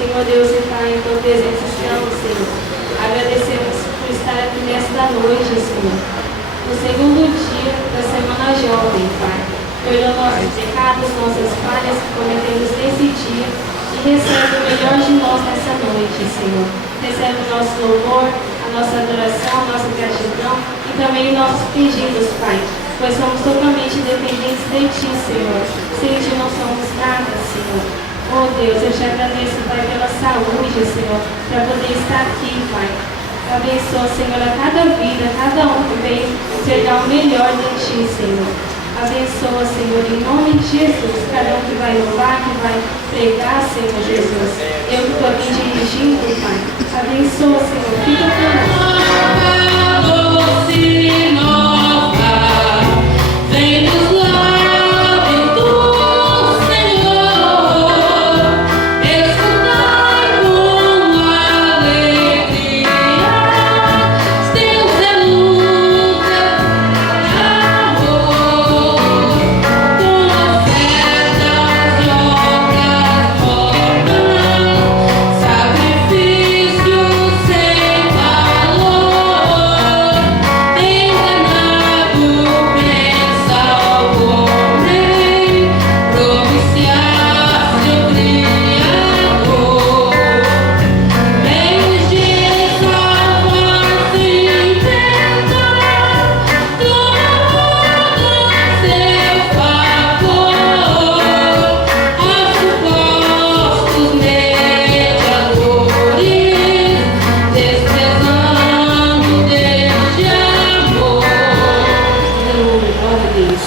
Senhor Deus e Pai, em tua presença estamos, Senhor. Agradecemos por estar aqui nesta noite, Senhor. No segundo dia da Semana Jovem, Pai. Perdoa nossos pecados, nossas falhas que cometemos nesse dia e recebe o melhor de nós nessa noite, Senhor. Recebe o nosso louvor, a nossa adoração, a nossa gratidão e também nossos pedidos, Pai. Pois somos totalmente dependentes de Ti, Senhor. Sem Ti não somos nada, Senhor. Oh Deus, eu te agradeço, Pai, pela saúde, Senhor, para poder estar aqui, Pai. Abençoa, Senhor, a cada vida, a cada um que veio entregar o melhor de Ti, Senhor. Abençoa, Senhor, em nome de Jesus, cada um que vai louvar, que vai pregar, Senhor Jesus. Eu que estou aqui dirigindo, Pai. Abençoa, Senhor, fica conosco. Vem dos lábios do Senhor, escutai com alegria teus elogios de amor, com ofertas e obras mortas, sacrifícios sem valor, enganado pensa o homem, propiciar seu Criador. Meios de salvar-se inventar, toda seu favor, aos supostos mediadores, desprezando desde amor. Aleluia, glória a Deus.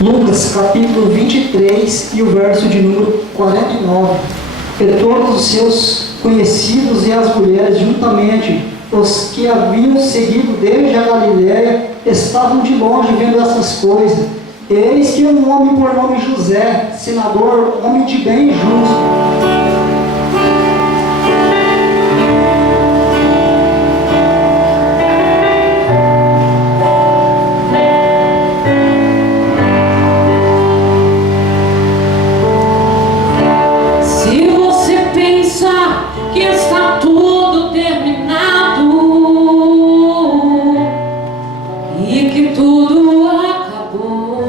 Lucas capítulo 23 e o verso de número 49. E todos os seus conhecidos e as mulheres juntamente, os que haviam seguido desde a Galiléia, estavam de longe vendo essas coisas. Eis que um homem por nome José, senador, homem de bem e justo, Se você pensa que está tudo terminado e que tudo acabou,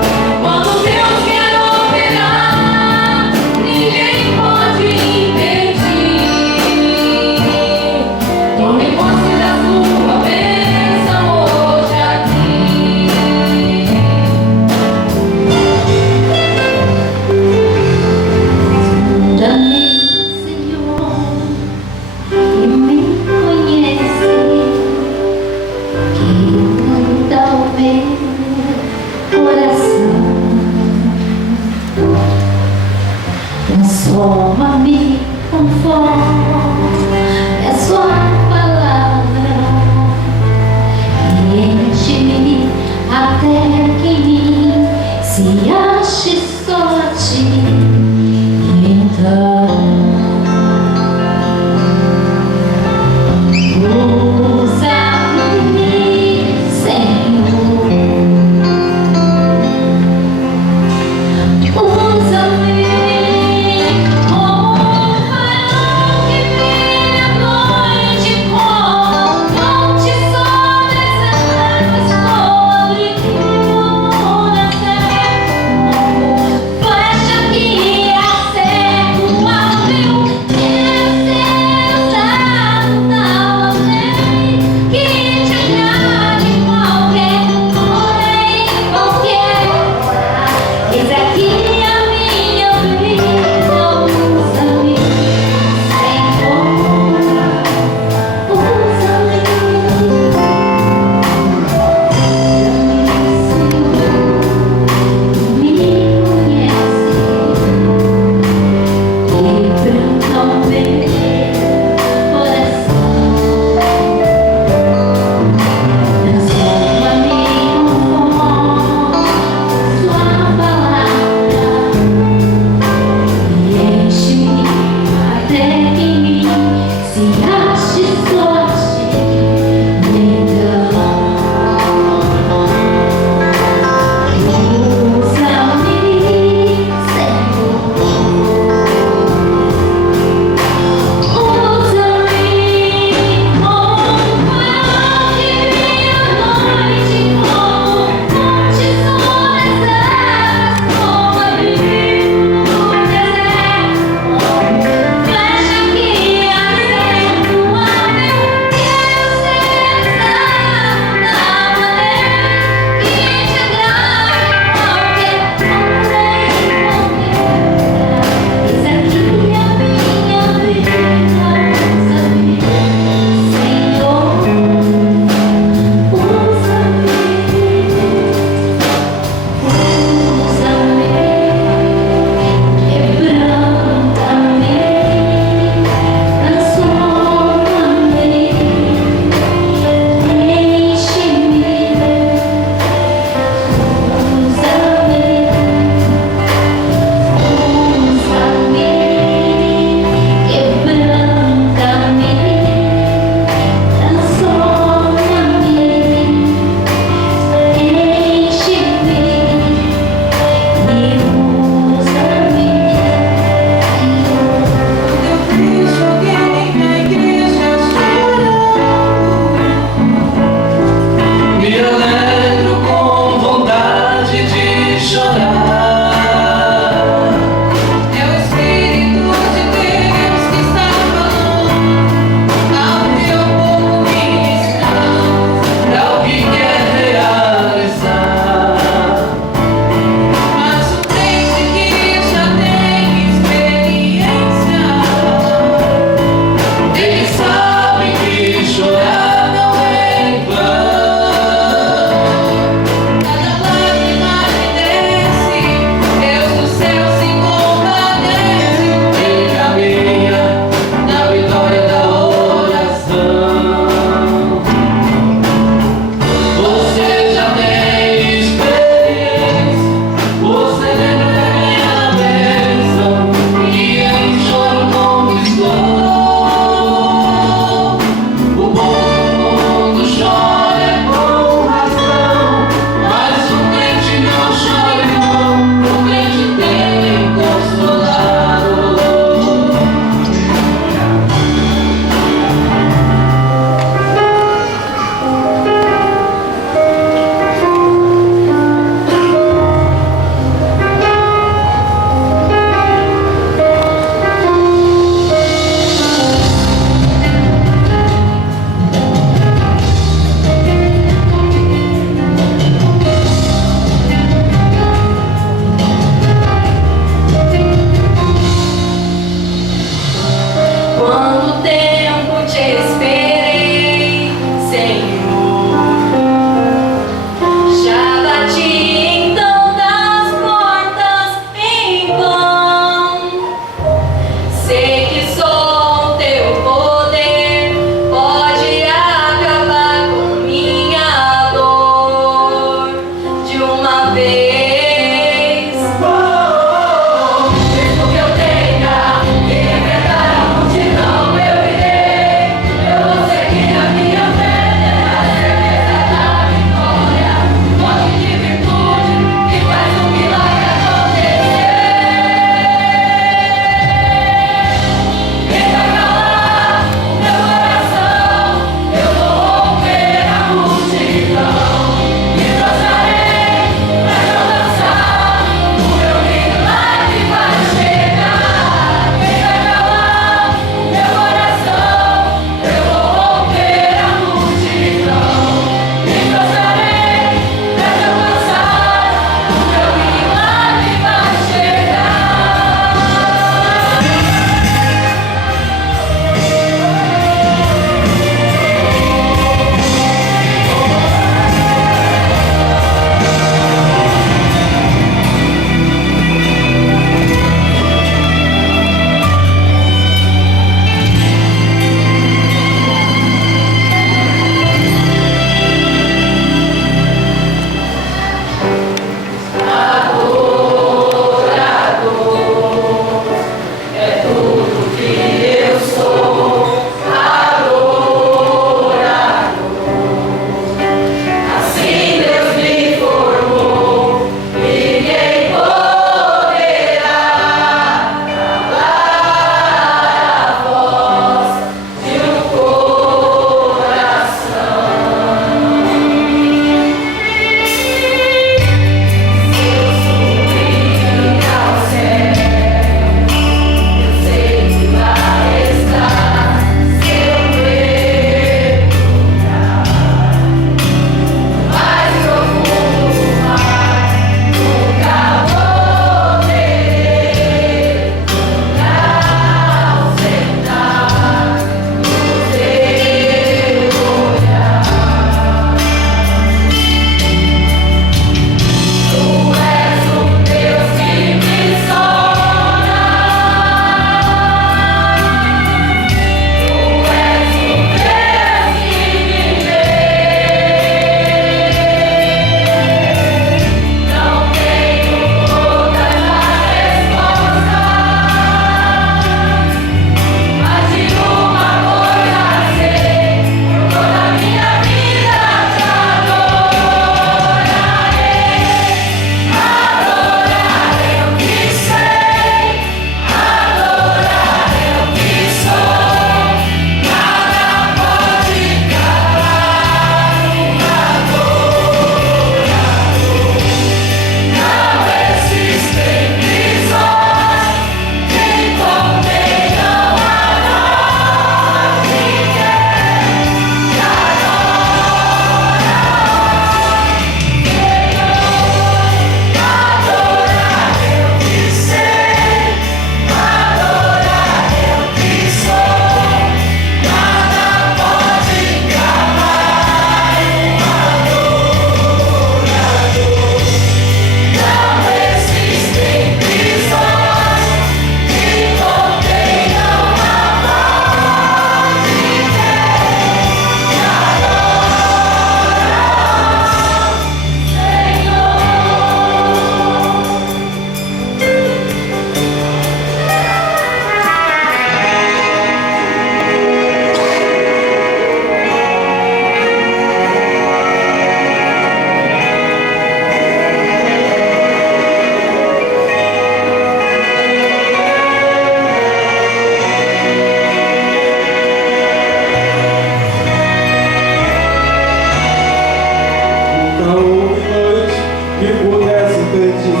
pudesse impedir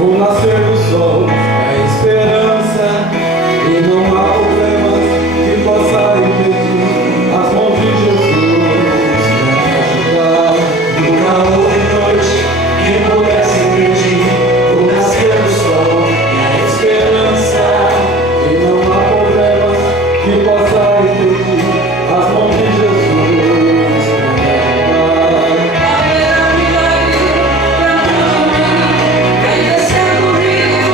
o nascer do sol, é esperança, e não há problemas que possa impedir as mãos de Jesus me ajudar. Nunca houve noite que pudesse impedir o nascer do sol e a esperança. E não há problemas que possa impedir as mãos de Jesus me ajudar. Haverá milagre pra mim, vai descendo o rio,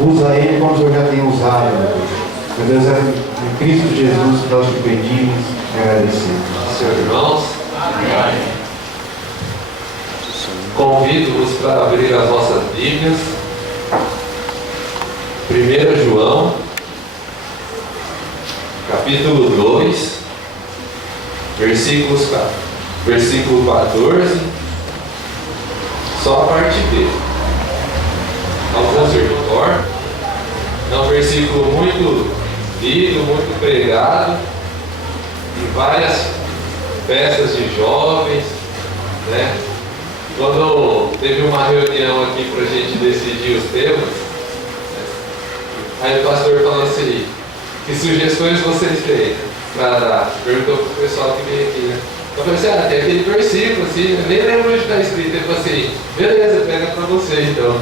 Usa ele como o Senhor já tem usado, meu Deus. Meu Deus, é em Cristo Jesus que nós te pedimos e agradecemos. Senhor, irmãos, convido-vos para abrir as vossas Bíblias. 1 João, capítulo 2, versículo 14, só a parte B. Alguns de cor. É um versículo muito lido, muito pregado, em várias festas de jovens, né? Quando teve uma reunião aqui para a gente decidir os temas, né? Aí o pastor falou assim: que sugestões vocês têm para dar? Perguntou para o pessoal que veio aqui, né? Eu falei assim: tem aquele versículo assim, eu nem lembro onde está escrito. Ele falou assim: beleza, pega para você então.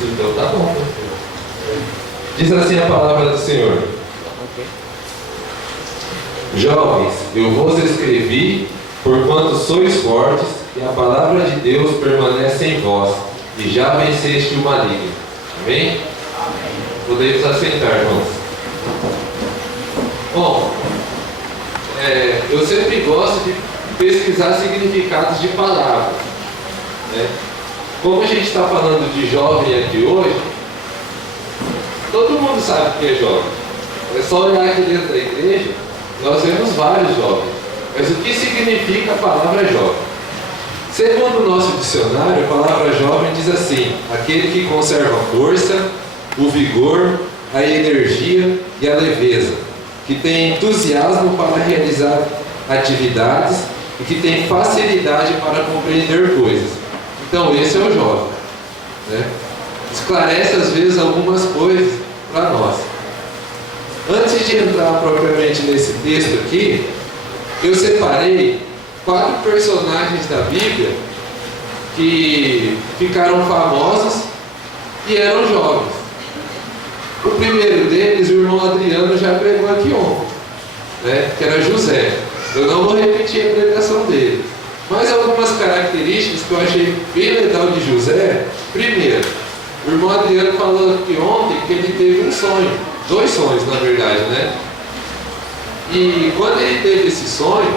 Então tá bom. Diz assim a palavra do Senhor: jovens, eu vos escrevi porquanto sois fortes e a palavra de Deus permanece em vós e já venceste o maligno. Amém? Podemos assentar, irmãos. Bom, eu sempre gosto de pesquisar significados de palavras, né? Como a gente está falando de jovem aqui hoje, todo mundo sabe o que é jovem. É só olhar aqui dentro da igreja, nós vemos vários jovens. Mas o que significa a palavra jovem? Segundo o nosso dicionário, a palavra jovem diz assim: aquele que conserva a força, o vigor, a energia e a leveza, que tem entusiasmo para realizar atividades e que tem facilidade para compreender coisas. Então esse é o jovem, né? Esclarece às vezes algumas coisas para nós. Antes de entrar propriamente nesse texto aqui, eu separei 4 personagens da Bíblia que ficaram famosos e eram jovens. O primeiro deles, o irmão Adriano já pregou aqui ontem, né? Que era José. Eu não vou repetir a pregação dele, mas algumas características que eu achei bem legal de José. Primeiro, o irmão Adriano falou aqui ontem que ele teve um sonho, 2 sonhos na verdade, né? E quando ele teve esse sonho,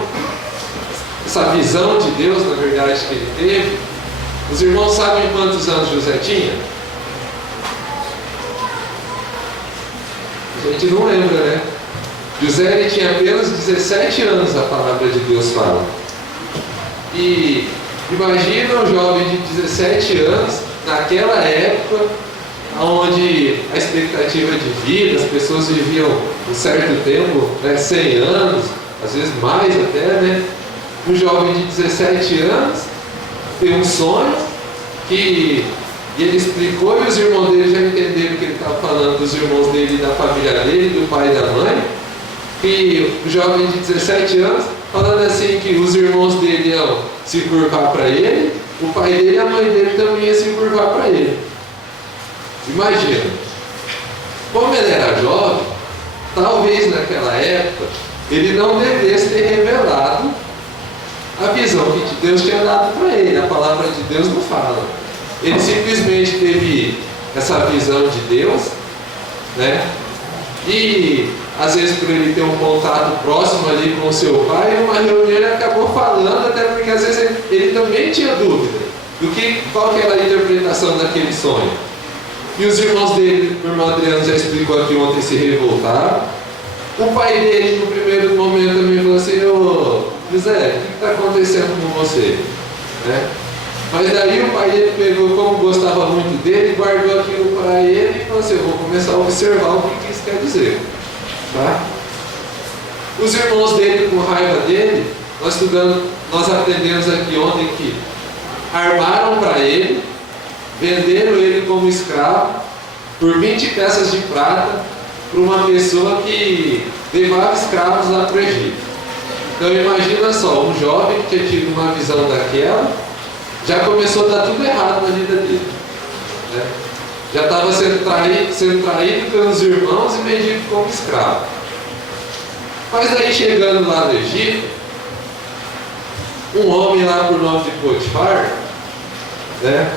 essa visão de Deus na verdade que ele teve, os irmãos sabem quantos anos José tinha? A gente não lembra, né? José ele tinha apenas 17 anos, a palavra de Deus fala. E imagina um jovem de 17 anos, naquela época, onde a expectativa de vida, as pessoas viviam um certo tempo, né, 100 anos, às vezes mais até, né? Um jovem de 17 anos tem um sonho que ele explicou e os irmãos dele já entenderam que ele estava falando dos irmãos dele, da família dele, do pai e da mãe. E o jovem de 17 anos falando assim que os irmãos dele iam se curvar para ele, o pai dele e a mãe dele também iam se curvar para ele. Imagina, como ele era jovem, talvez naquela época ele não devesse ter revelado a visão que Deus tinha dado para ele. A palavra de Deus não fala. Ele simplesmente teve essa visão de Deus, né? E às vezes por ele ter um contato próximo ali com o seu pai, numa reunião ele acabou falando, até porque às vezes ele também tinha dúvida qual que era a interpretação daquele sonho. E os irmãos dele, o irmão Adriano já explicou aqui ontem, se revoltaram. O pai dele no primeiro momento também falou assim: ô José, o que está acontecendo com você? Né? Mas daí o pai dele pegou, como gostava muito dele, guardou aquilo para ele e falou assim: eu vou começar a observar o que isso quer dizer. Tá? Os irmãos dele, com raiva dele, nós aprendemos aqui ontem que armaram para ele, venderam ele como escravo por 20 peças de prata para uma pessoa que levava escravos lá para o Egito. Então imagina só, um jovem que tinha tido uma visão daquela, já começou a dar tudo errado na vida dele, né? Já estava sendo traído pelos irmãos e vendido como escravo. Mas daí chegando lá no Egito, um homem lá por nome de Potifar, né,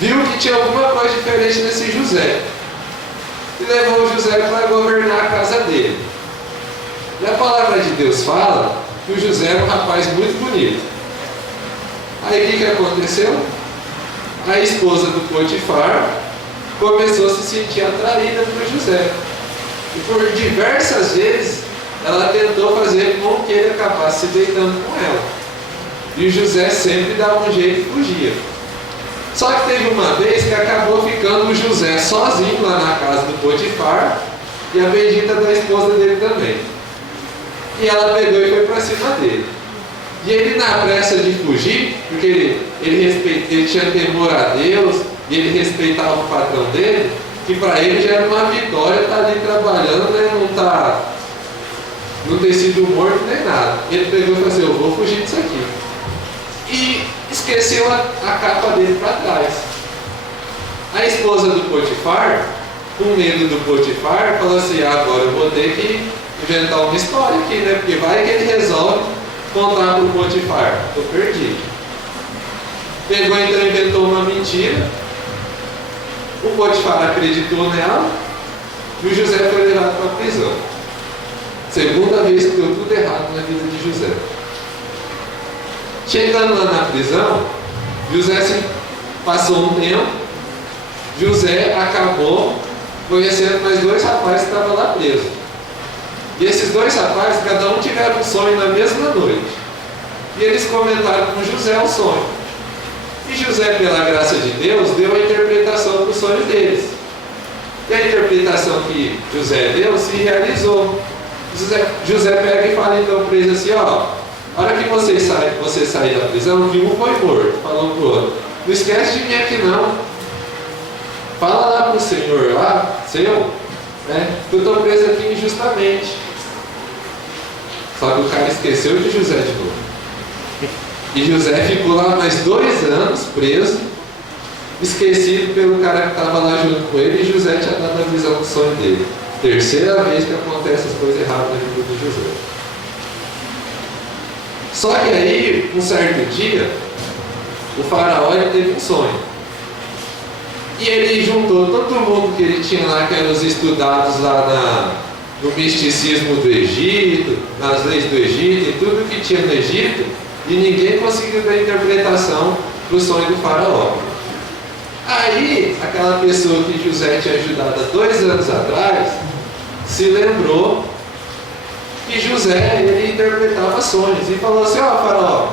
viu que tinha alguma coisa diferente nesse José. E levou o José para governar a casa dele. E a palavra de Deus fala que o José era um rapaz muito bonito. Aí o que aconteceu? A esposa do Potifar começou a se sentir atraída por José. E por diversas vezes ela tentou fazer com que ele acabasse se deitando com ela. E o José sempre dava um jeito e fugia. Só que teve uma vez que acabou ficando o José sozinho lá na casa do Potifar e a bendita da esposa dele também. E ela pegou e foi para cima dele. E ele, na pressa de fugir, porque ele tinha temor a Deus e ele respeitava o patrão dele, que para ele já era uma vitória estar ali trabalhando, né? Não ter sido morto nem nada. Ele pegou e falou assim: eu vou fugir disso aqui. E esqueceu a capa dele para trás. A esposa do Potifar, com medo do Potifar, falou assim: agora eu vou ter que inventar uma história aqui, né? Porque vai que ele resolve contar para o Potifar. Estou perdido. Pegou então e inventou uma mentira. O Potifar acreditou nela e o José foi levado para a prisão. Segunda vez que deu tudo errado na vida de José. Chegando lá na prisão, José passou um tempo. José acabou conhecendo mais dois rapazes que estavam lá presos. E esses dois rapazes, cada um tiveram um sonho na mesma noite. E eles comentaram com José o sonho. E José, pela graça de Deus, deu a interpretação do sonho deles. E a interpretação que José deu se realizou. José pega e fala então para eles assim: ó, a hora que você sair da prisão, que um foi morto, falou pro outro: não esquece de mim aqui não. Fala lá pro senhor lá, seu, né, que eu estou preso aqui injustamente. Só que o cara esqueceu de José de novo. E José ficou lá mais 2 anos preso, esquecido pelo cara que estava lá junto com ele, e José tinha dado a visão do sonho dele. Terceira vez que acontece as coisas erradas na vida de José. Só que aí, um certo dia, o faraó teve um sonho. E ele juntou todo mundo que ele tinha lá, que eram os estudados lá no misticismo do Egito, nas leis do Egito e tudo que tinha no Egito, e ninguém conseguiu dar interpretação para o sonho do faraó. Aí, aquela pessoa que José tinha ajudado há 2 anos atrás, se lembrou que José, ele interpretava sonhos, e falou assim: ó, faraó,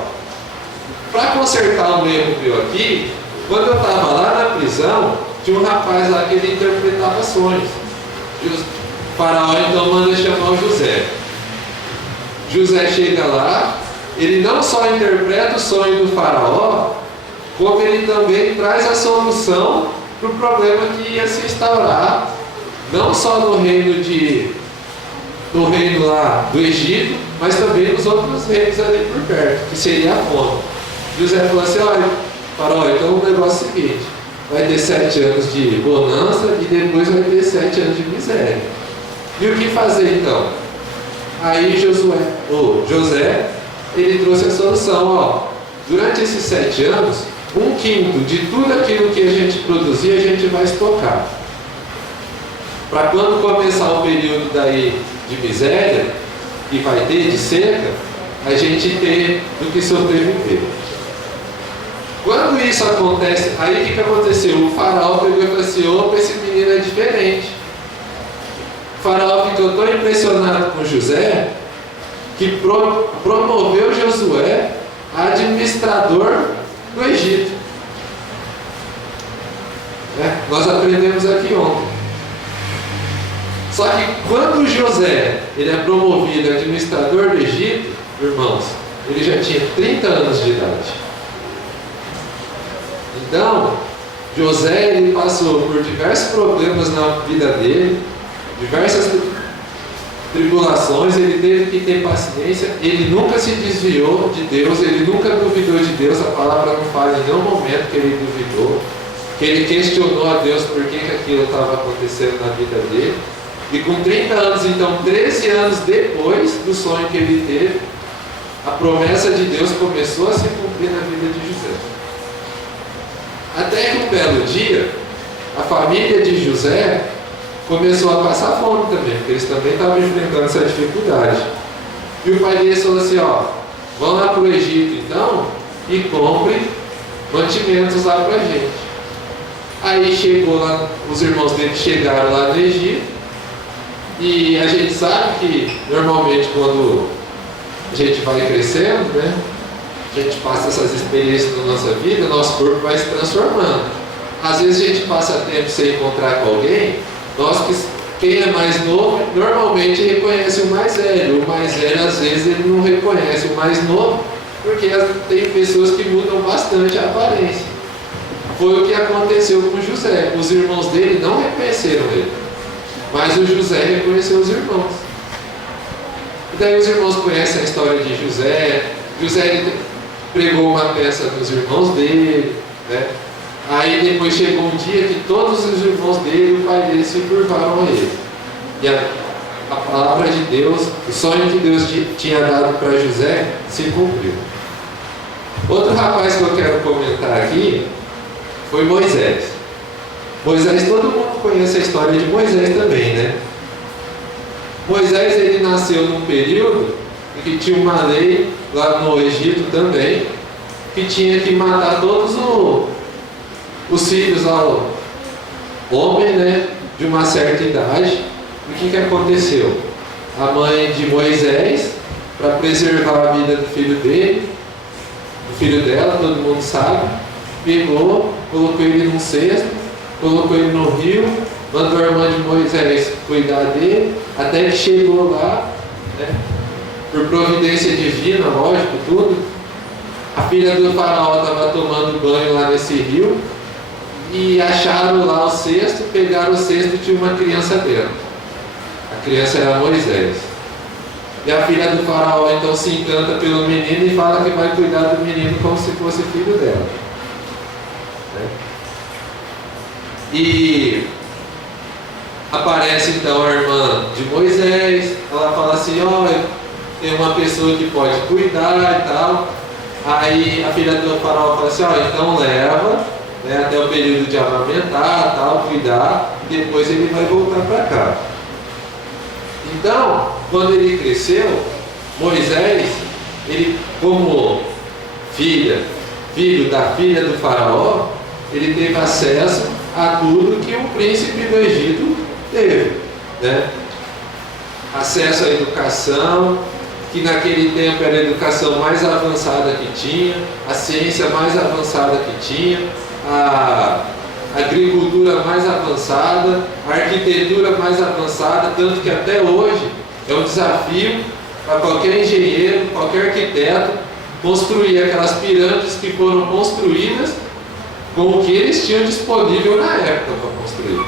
para consertar um erro meu aqui, quando eu estava lá na prisão, tinha um rapaz lá que ele interpretava sonhos. O faraó então manda chamar o José. José chega lá, ele não só interpreta o sonho do faraó, como ele também traz a solução para o problema que ia se instaurar, não só no reino lá do Egito, mas também nos outros reinos ali por perto, que seria a fome. José falou assim: olha, faraó, então o negócio é o seguinte: vai ter 7 anos de bonança e depois vai ter 7 anos de miséria. E o que fazer então? Aí José, ele trouxe a solução: ó, durante esses 7 anos, 1/5 de tudo aquilo que a gente produzir, a gente vai estocar. Para quando começar o período daí de miséria, que vai ter de seca, a gente ter do que sobreviver. Quando isso acontece, aí o que aconteceu? O faraó pegou e falou assim: opa, esse menino é diferente. O faraó ficou tão impressionado com José que promoveu Josué a administrador do Egito. Nós aprendemos aqui ontem. Só que quando José ele é promovido a administrador do Egito, irmãos, ele já tinha 30 anos de idade. Então, José ele passou por diversos problemas na vida dele, diversas tribulações, ele teve que ter paciência, ele nunca se desviou de Deus, ele nunca duvidou de Deus, a palavra não fala em nenhum momento que ele duvidou, que ele questionou a Deus por que aquilo estava acontecendo na vida dele. E com 30 anos, então 13 anos depois do sonho que ele teve, a promessa de Deus começou a se cumprir na vida de José. Até que um um belo dia, a família de José começou a passar fome também, porque eles também estavam enfrentando essa dificuldade. E o pai deles falou assim, ó, vão lá para o Egito então e compre mantimentos lá para a gente. Aí chegou lá, os irmãos dele chegaram lá no Egito, e a gente sabe que normalmente quando a gente vai crescendo, né, a gente passa essas experiências na nossa vida, nosso corpo vai se transformando. Às vezes a gente passa tempo sem encontrar com alguém, quem é mais novo normalmente reconhece o mais velho. O mais velho às vezes ele não reconhece o mais novo, porque tem pessoas que mudam bastante a aparência. Foi o que aconteceu com José. Os irmãos dele não reconheceram ele, mas o José reconheceu os irmãos. E daí os irmãos conhecem a história de José. José ele pregou uma peça dos irmãos dele, né? Aí depois chegou um dia que todos os irmãos dele e o pai dele se curvaram a ele. E a palavra de Deus, o sonho que Deus tinha dado para José, se cumpriu. Outro rapaz que eu quero comentar aqui foi Moisés. Moisés, todo mundo conhece a história de Moisés também, né? Moisés, ele nasceu num período em que tinha uma lei lá no Egito também, que tinha que matar todos os filhos lá, homem, né, de uma certa idade. E o que aconteceu? A mãe de Moisés, para preservar a vida do filho dele, do filho dela, todo mundo sabe, pegou, colocou ele num cesto, colocou ele no rio, mandou a irmã de Moisés cuidar dele, até que chegou lá, né, por providência divina, lógico, tudo. A filha do faraó estava tomando banho lá nesse rio, e acharam lá o cesto, pegaram o cesto e tinha uma criança dentro. A criança era Moisés. E a filha do faraó então se encanta pelo menino e fala que vai cuidar do menino como se fosse filho dela. E aparece então a irmã de Moisés, ela fala assim, ó, tem uma pessoa que pode cuidar e tal. Aí a filha do faraó fala assim, ó, então leva, né, até o período de amamentar, tal, cuidar, e depois ele vai voltar para cá. Então, quando ele cresceu, Moisés, ele como filho da filha do faraó, ele teve acesso a tudo que o príncipe do Egito teve, né? Acesso à educação, que naquele tempo era a educação mais avançada que tinha, a ciência mais avançada que tinha, a agricultura mais avançada, a arquitetura mais avançada, tanto que até hoje é um desafio para qualquer engenheiro, qualquer arquiteto, construir aquelas pirâmides que foram construídas com o que eles tinham disponível na época para construir.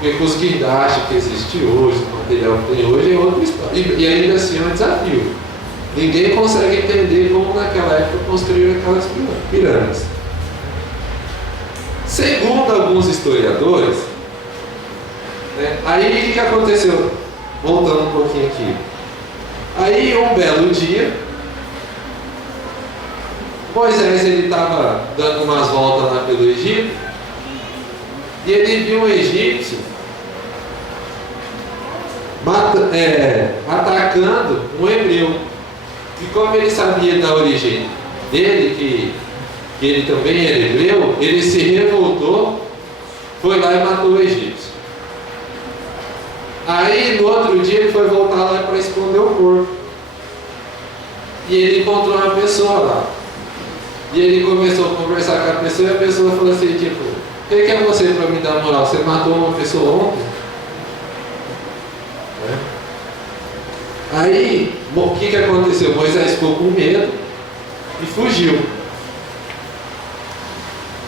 Porque com os guindastes que existe hoje, o material que tem hoje é outra história. E ainda assim é um desafio. Ninguém consegue entender como naquela época construíram aquelas pirâmides. Segundo alguns historiadores, né, aí o que aconteceu? Voltando um pouquinho aqui. Aí um belo dia, Moisés ele estava dando umas voltas lá pelo Egito e ele viu um egípcio atacando um hebreu. E como ele sabia da origem dele, que ele também era hebreu, ele se revoltou, foi lá e matou o egípcio. Aí no outro dia ele foi voltar lá para esconder o corpo. E ele encontrou uma pessoa lá. E ele começou a conversar com a pessoa e a pessoa falou assim, tipo, quem que é você para me dar moral? Você matou uma pessoa ontem? Aí, o que aconteceu? Moisés ficou com medo e fugiu.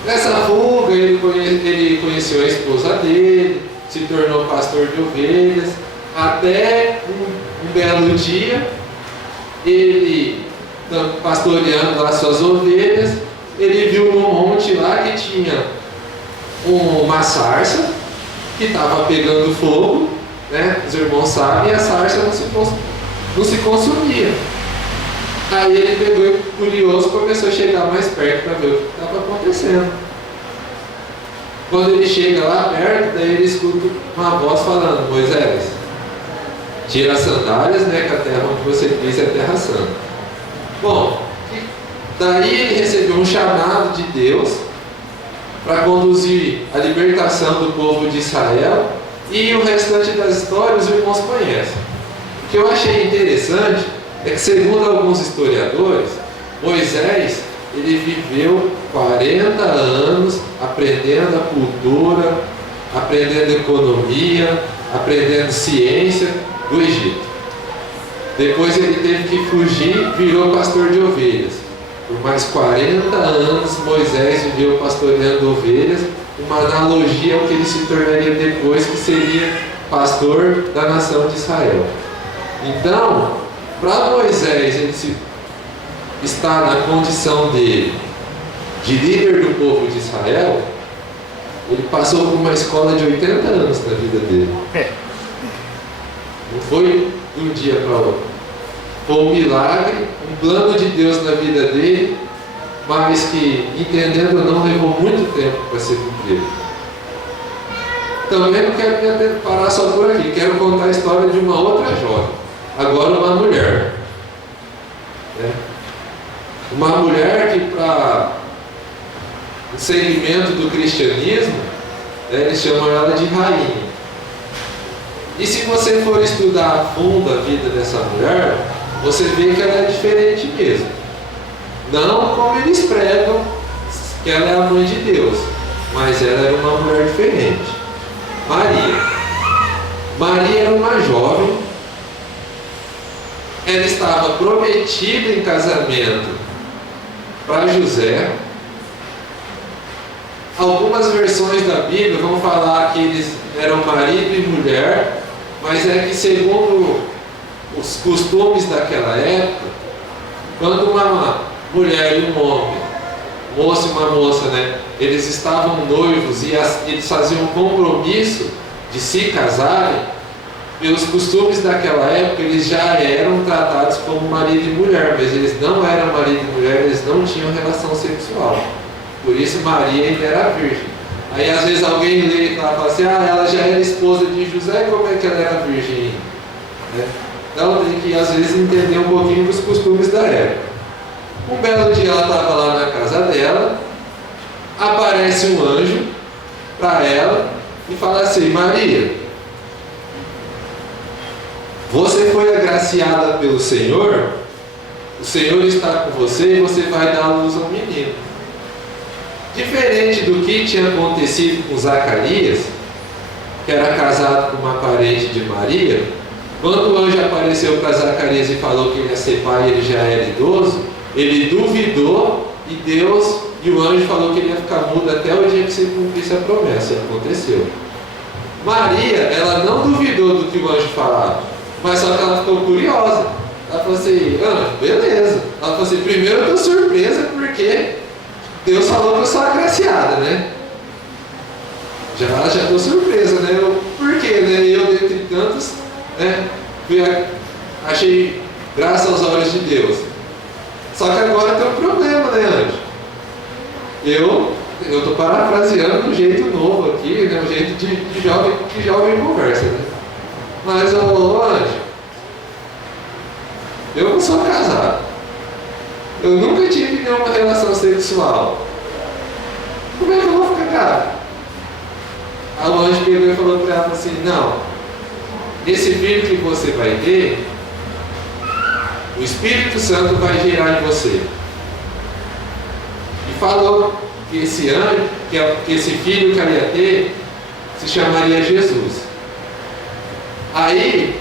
Nessa fuga, ele conheceu a esposa dele, se tornou pastor de ovelhas, até um belo dia, ele, pastoreando lá suas ovelhas, ele viu num monte lá que tinha uma sarça que estava pegando fogo, né? Os irmãos sabem, e a sarça não se consumia. Aí ele pegou, curioso, começou a chegar mais perto para ver o que estava acontecendo. Quando ele chega lá perto, daí ele escuta uma voz falando: Moisés, tira as sandálias, né, que a terra onde você pisa é a terra santa. Bom, daí ele recebeu um chamado de Deus para conduzir a libertação do povo de Israel, e o restante das histórias os irmãos conhecem. O que eu achei interessante é que, segundo alguns historiadores, Moisés, ele viveu 40 anos aprendendo a cultura, aprendendo economia, aprendendo ciência do Egito. Depois ele teve que fugir, virou pastor de ovelhas. Por mais 40 anos Moisés viveu pastoreando ovelhas, uma analogia ao que ele se tornaria depois, que seria pastor da nação de Israel. Então, para Moisés ele estar na condição dele de líder do povo de Israel, ele passou por uma escola de 80 anos na vida dele. Não foi de um dia para outro. Foi um milagre, um plano de Deus na vida dele, mas que, entendendo ou não, levou muito tempo para ser cumprido. Também não quero parar só por aqui, quero contar a história de uma outra jovem, agora uma mulher. Uma mulher que, para o segmento do cristianismo, eles chamam ela de rainha. E se você for estudar a fundo a vida dessa mulher, você vê que ela é diferente mesmo. Não como eles pregam que ela é a mãe de Deus, mas ela era uma mulher diferente. Maria era uma jovem, ela estava prometida em casamento para José. Algumas versões da Bíblia vão falar que eles eram marido e mulher, mas é que, segundo os costumes daquela época, quando uma mulher e um homem, moço e uma moça, eles estavam noivos e eles faziam um compromisso de se casarem, pelos costumes daquela época eles já eram tratados como marido e mulher, mas eles não eram marido e mulher, eles não tinham relação sexual. Por isso Maria ainda era virgem. Aí às vezes alguém lê e fala assim: ela já era esposa de José, como é que ela era virgem? Então tem que às vezes entender um pouquinho dos costumes da época. Um belo dia ela estava lá na casa dela, aparece um anjo para ela e fala assim: Maria, você foi agraciada pelo Senhor, o Senhor está com você e você vai dar à luz a um menino. Diferente do que tinha acontecido com Zacarias, que era casado com uma parente de Maria, quando o anjo apareceu para Zacarias e falou que ele ia ser pai e ele já era idoso, ele duvidou e Deus e o anjo falou que ele ia ficar mudo até o dia que se cumprisse a promessa, e aconteceu. Maria, ela não duvidou do que o anjo falava, mas só que ela ficou curiosa. Ela falou assim: anjo, beleza. Ela falou assim: primeiro eu estou surpresa porque Deus falou que eu sou agraciada, Já estou surpresa, Por quê, Eu, dentre tantos, achei graça aos olhos de Deus. Só que agora tem um problema, anjo? Eu estou parafraseando um jeito novo aqui, um jeito de jovem conversa, Mas, anjo, eu não sou casado. Eu nunca tive nenhuma relação sexual. Como é que eu vou ficar grávida? Aí o anjo pegou e falou para ela assim: não, esse filho que você vai ter, o Espírito Santo vai gerar em você. E falou que esse anjo, que esse filho que ela ia ter, se chamaria Jesus. Aí,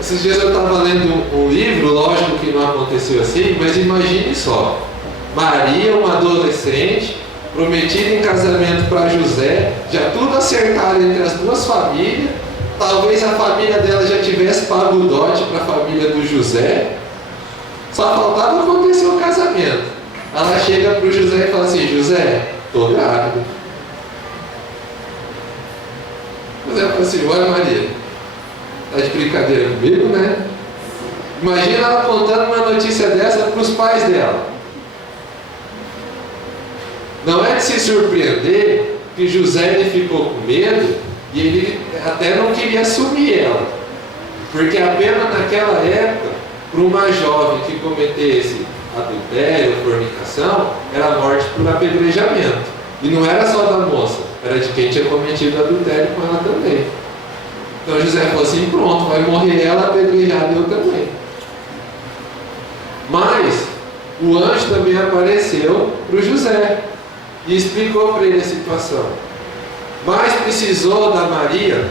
esses dias eu estava lendo um livro, lógico que não aconteceu assim, mas imagine só: Maria, uma adolescente, prometida em casamento para José, já tudo acertado entre as duas famílias, talvez a família dela já tivesse pago o dote para a família do José, só faltava acontecer o casamento. Ela chega para o José e fala assim: José, estou grávida. José fala assim: olha, Maria, está de brincadeira comigo, Imagina ela contando uma notícia dessa para os pais dela. Não é de se surpreender que José ele ficou com medo e ele até não queria assumir ela. Porque a pena naquela época, para uma jovem que cometesse adultério ou fornicação, era a morte por apedrejamento. E não era só da moça, era de quem tinha cometido adultério com ela também. Então José falou assim, pronto, vai morrer ela apedrejada e eu também. Mas o anjo também apareceu para o José e explicou para ele a situação. Mas precisou da Maria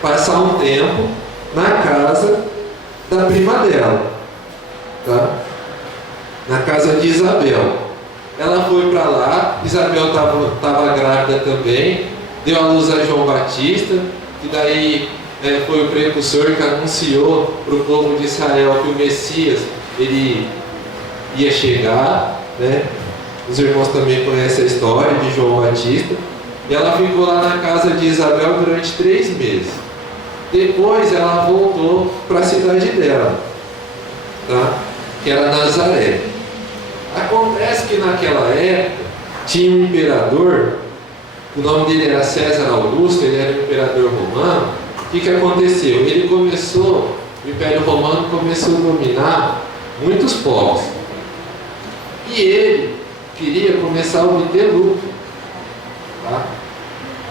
passar um tempo na casa da prima dela, tá? Na casa de Isabel. Ela foi para lá, Isabel estava grávida também, deu à luz a João Batista, que daí foi o precursor que anunciou para o povo de Israel que o Messias ele ia chegar, né? Os irmãos também conhecem a história de João Batista. E ela ficou lá na casa de Isabel durante 3 meses. Depois ela voltou para a cidade dela, tá? Que era Nazaré. Acontece que naquela época tinha um imperador, o nome dele era César Augusto, ele era um imperador romano. O que aconteceu? O Império Romano começou a dominar muitos povos. E ele queria começar a obter lucro. Tá?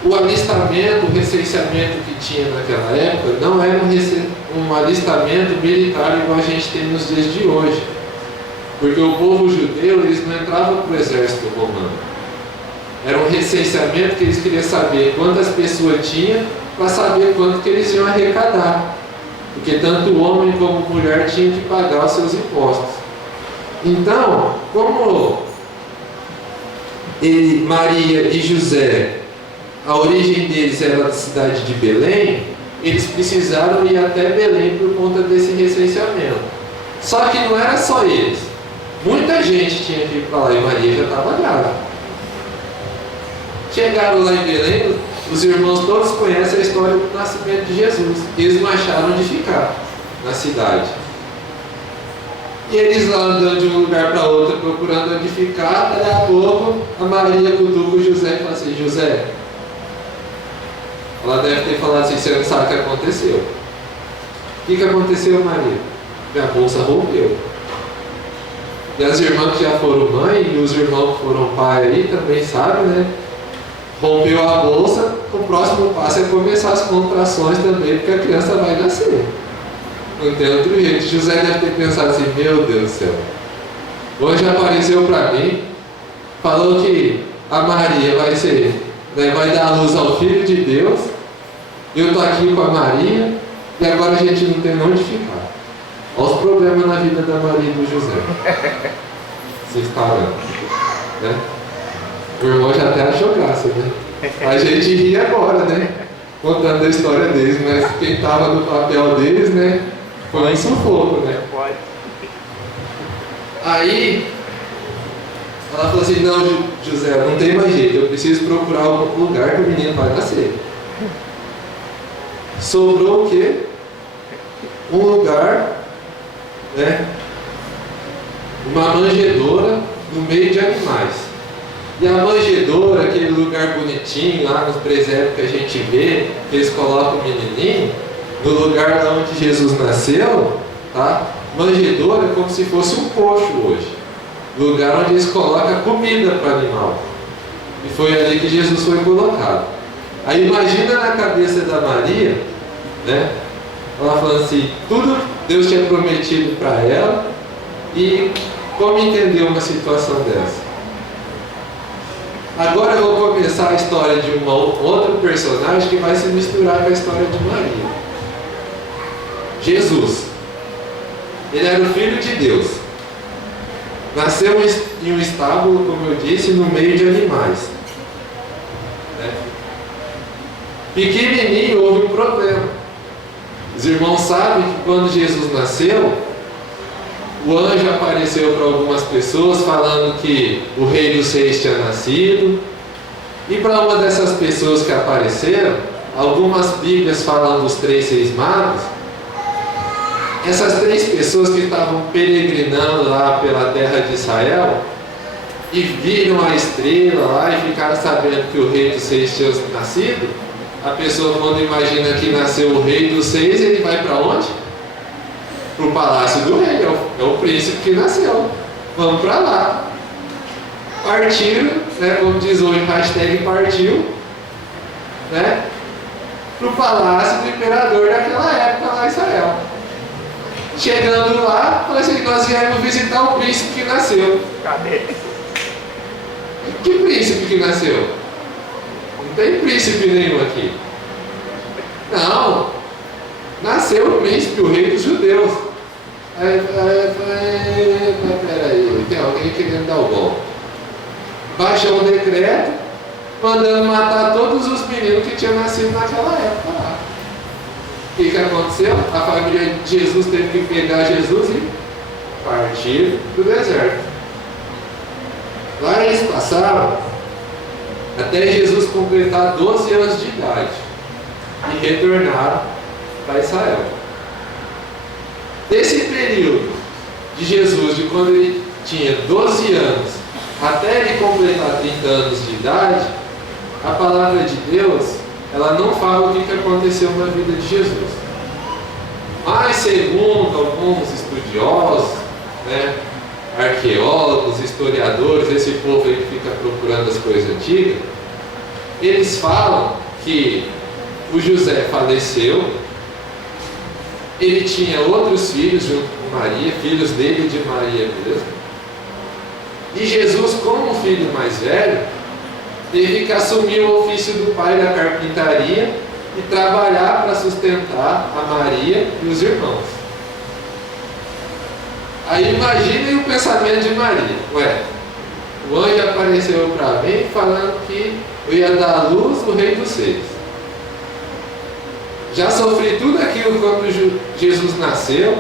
O alistamento, o recenseamento que tinha naquela época não era um alistamento militar igual a gente tem nos dias de hoje. Porque o povo judeu, eles não entravam para o exército romano. Era um recenseamento que eles queriam saber quantas pessoas tinham para saber quanto que eles iam arrecadar. Porque tanto o homem como a mulher tinham que pagar os seus impostos. Então, como Maria e José, a origem deles era da cidade de Belém, eles precisaram ir até Belém por conta desse recenseamento. Só que não era só eles. Muita gente tinha que ir para lá e Maria já estava grávida. Chegaram lá em Belém, os irmãos todos conhecem a história do nascimento de Jesus. Eles não acharam onde ficar na cidade. E eles lá andando de um lugar para outro, procurando onde ficar, daí a pouco a Maria cutuca o José e fala assim, José, ela deve ter falado assim, você não sabe o que aconteceu. O que aconteceu, Maria? Minha bolsa rompeu. E as irmãs que já foram mãe e os irmãos que foram pai aí também sabem, né? Rompeu a bolsa, o próximo passo é começar as contrações também, porque a criança vai nascer. Não tem outro jeito. José deve ter pensado assim, meu Deus do céu. O anjo apareceu para mim, falou que a Maria vai dar a luz ao Filho de Deus, eu estou aqui com a Maria, e agora a gente não tem onde ficar. Olha os problemas na vida da Maria e do José. Se instalando. Né? O irmão já até achou graça, né? A gente ri agora, né? Contando a história deles, mas quem estava no papel deles, né? Foi um sufoco, né? Aí, ela falou assim, não, José, não tem mais jeito, eu preciso procurar algum lugar que o menino vai nascer. Sobrou o quê? Um lugar, né? Uma manjedoura no meio de animais. E a manjedoura, aquele lugar bonitinho lá nos presépios que a gente vê, que eles colocam o menininho, no lugar onde Jesus nasceu, tá? Manjedoura é como se fosse um coxo hoje. Lugar onde eles colocam comida para o animal. E foi ali que Jesus foi colocado. Aí imagina na cabeça da Maria, né? Ela falando assim, tudo Deus tinha prometido para ela, e como entender uma situação dessa? Agora eu vou começar a história de outro personagem que vai se misturar com a história de Maria. Jesus. Ele era o Filho de Deus. Nasceu em um estábulo, como eu disse, no meio de animais. Né? Pequenininho, houve um problema. Os irmãos sabem que quando Jesus nasceu, o anjo apareceu para algumas pessoas falando que o Rei dos Reis tinha nascido. E para uma dessas pessoas que apareceram, algumas bíblias falam dos 3 reis magos. Essas 3 pessoas que estavam peregrinando lá pela terra de Israel, e viram a estrela lá e ficaram sabendo que o rei dos seis tinha nascido, a pessoa, quando imagina que nasceu o rei dos seis, ele vai para onde? Para o palácio do rei, é o príncipe que nasceu. Vamos para lá. Partiram, né, como diz hoje, hashtag partiu, né, para o palácio do imperador daquela época lá em Israel. Chegando lá, falou assim: nós viemos visitar o príncipe que nasceu. Cadê? Que príncipe que nasceu? Não tem príncipe nenhum aqui. Não. Nasceu o príncipe, o rei dos judeus. Peraí, tem alguém querendo dar o golpe. Baixou um decreto, mandando matar todos os meninos que tinham nascido naquela época lá. O que aconteceu? A família de Jesus teve que pegar Jesus e partir do deserto. Lá eles passaram até Jesus completar 12 anos de idade e retornaram para Israel. Desse período de Jesus, de quando ele tinha 12 anos até ele completar 30 anos de idade, a palavra de Deus, ela não fala o que aconteceu na vida de Jesus. Mas segundo alguns estudiosos, né, arqueólogos, historiadores, esse povo aí que fica procurando as coisas antigas, eles falam que o José faleceu, ele tinha outros filhos junto com Maria, filhos dele e de Maria mesmo, e Jesus, como filho mais velho, teve que assumir o ofício do pai da carpintaria e trabalhar para sustentar a Maria e os irmãos. Aí imaginem o pensamento de Maria. Ué, o anjo apareceu para mim falando que eu ia dar à luz o rei dos seis. Já sofri tudo aquilo quando Jesus nasceu,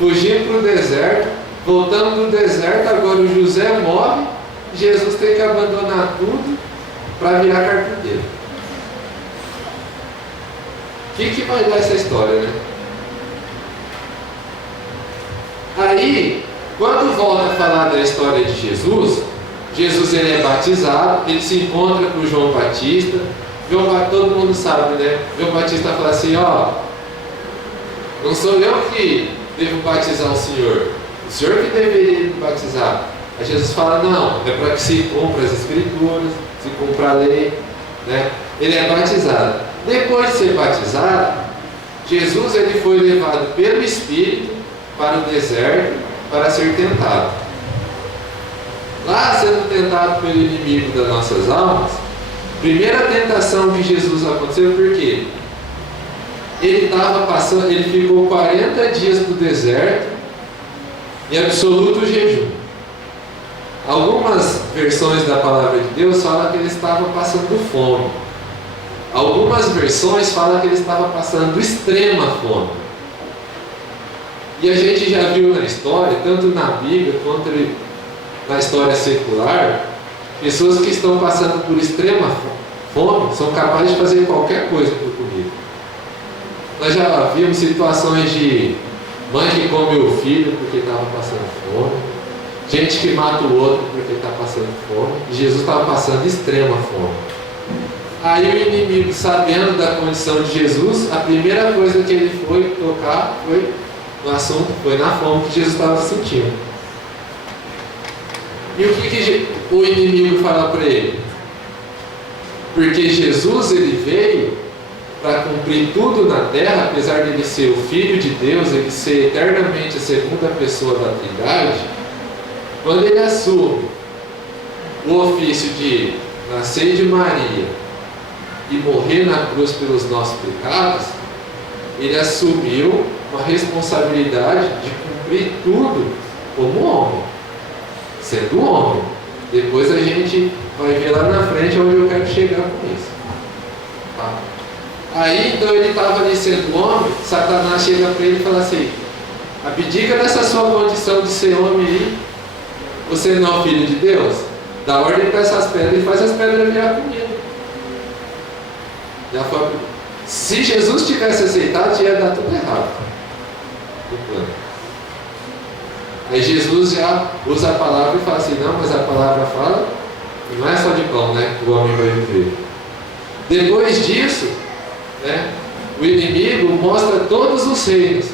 fugi para o deserto, voltando do deserto, agora o José morre, Jesus tem que abandonar tudo para virar carpinteiro. O que vai dar essa história, né? Aí, quando volta a falar da história de Jesus, Jesus ele é batizado, ele se encontra com João Batista. Todo mundo sabe, né? João Batista fala assim: ó, não sou eu que devo batizar o Senhor que deveria me batizar. Aí Jesus fala: não, é para que se cumpra as escrituras, se cumpra a lei, né? Ele é batizado. Depois de ser batizado, Jesus ele foi levado pelo Espírito para o deserto para ser tentado. Lá, sendo tentado pelo inimigo das nossas almas, primeira tentação que Jesus aconteceu, por quê? Ele ficou 40 dias no deserto em absoluto jejum. Algumas versões da palavra de Deus falam que ele estava passando fome. Algumas versões falam que ele estava passando extrema fome. E a gente já viu na história, tanto na Bíblia quanto na história secular, pessoas que estão passando por extrema fome são capazes de fazer qualquer coisa por comida. Nós já vimos situações de mãe que come o filho porque estava passando fome, gente que mata o outro porque está passando fome, e Jesus estava passando extrema fome. Aí o inimigo, sabendo da condição de Jesus, a primeira coisa que ele foi tocar foi no assunto, foi na fome que Jesus estava sentindo. E o que o inimigo fala para ele? Porque Jesus ele veio para cumprir tudo na terra, apesar de ele ser o Filho de Deus, ele ser eternamente a segunda pessoa da Trindade. Quando ele assume o ofício de nascer de Maria e morrer na cruz pelos nossos pecados, ele assumiu uma responsabilidade de cumprir tudo como homem, sendo homem. Depois a gente vai ver lá na frente onde eu quero chegar com isso. Tá? Aí então ele estava ali sendo homem, Satanás chega para ele e fala assim: abdica dessa sua condição de ser homem aí, você não é o filho de Deus? Dá ordem para essas pedras e faz as pedras virar comida. Se Jesus tivesse aceitado, ia dar tudo errado. Aí Jesus já usa a palavra e fala assim, não, mas a palavra fala, não é só de pão, né, que o homem vai viver. Depois disso, né, o inimigo mostra todos os reinos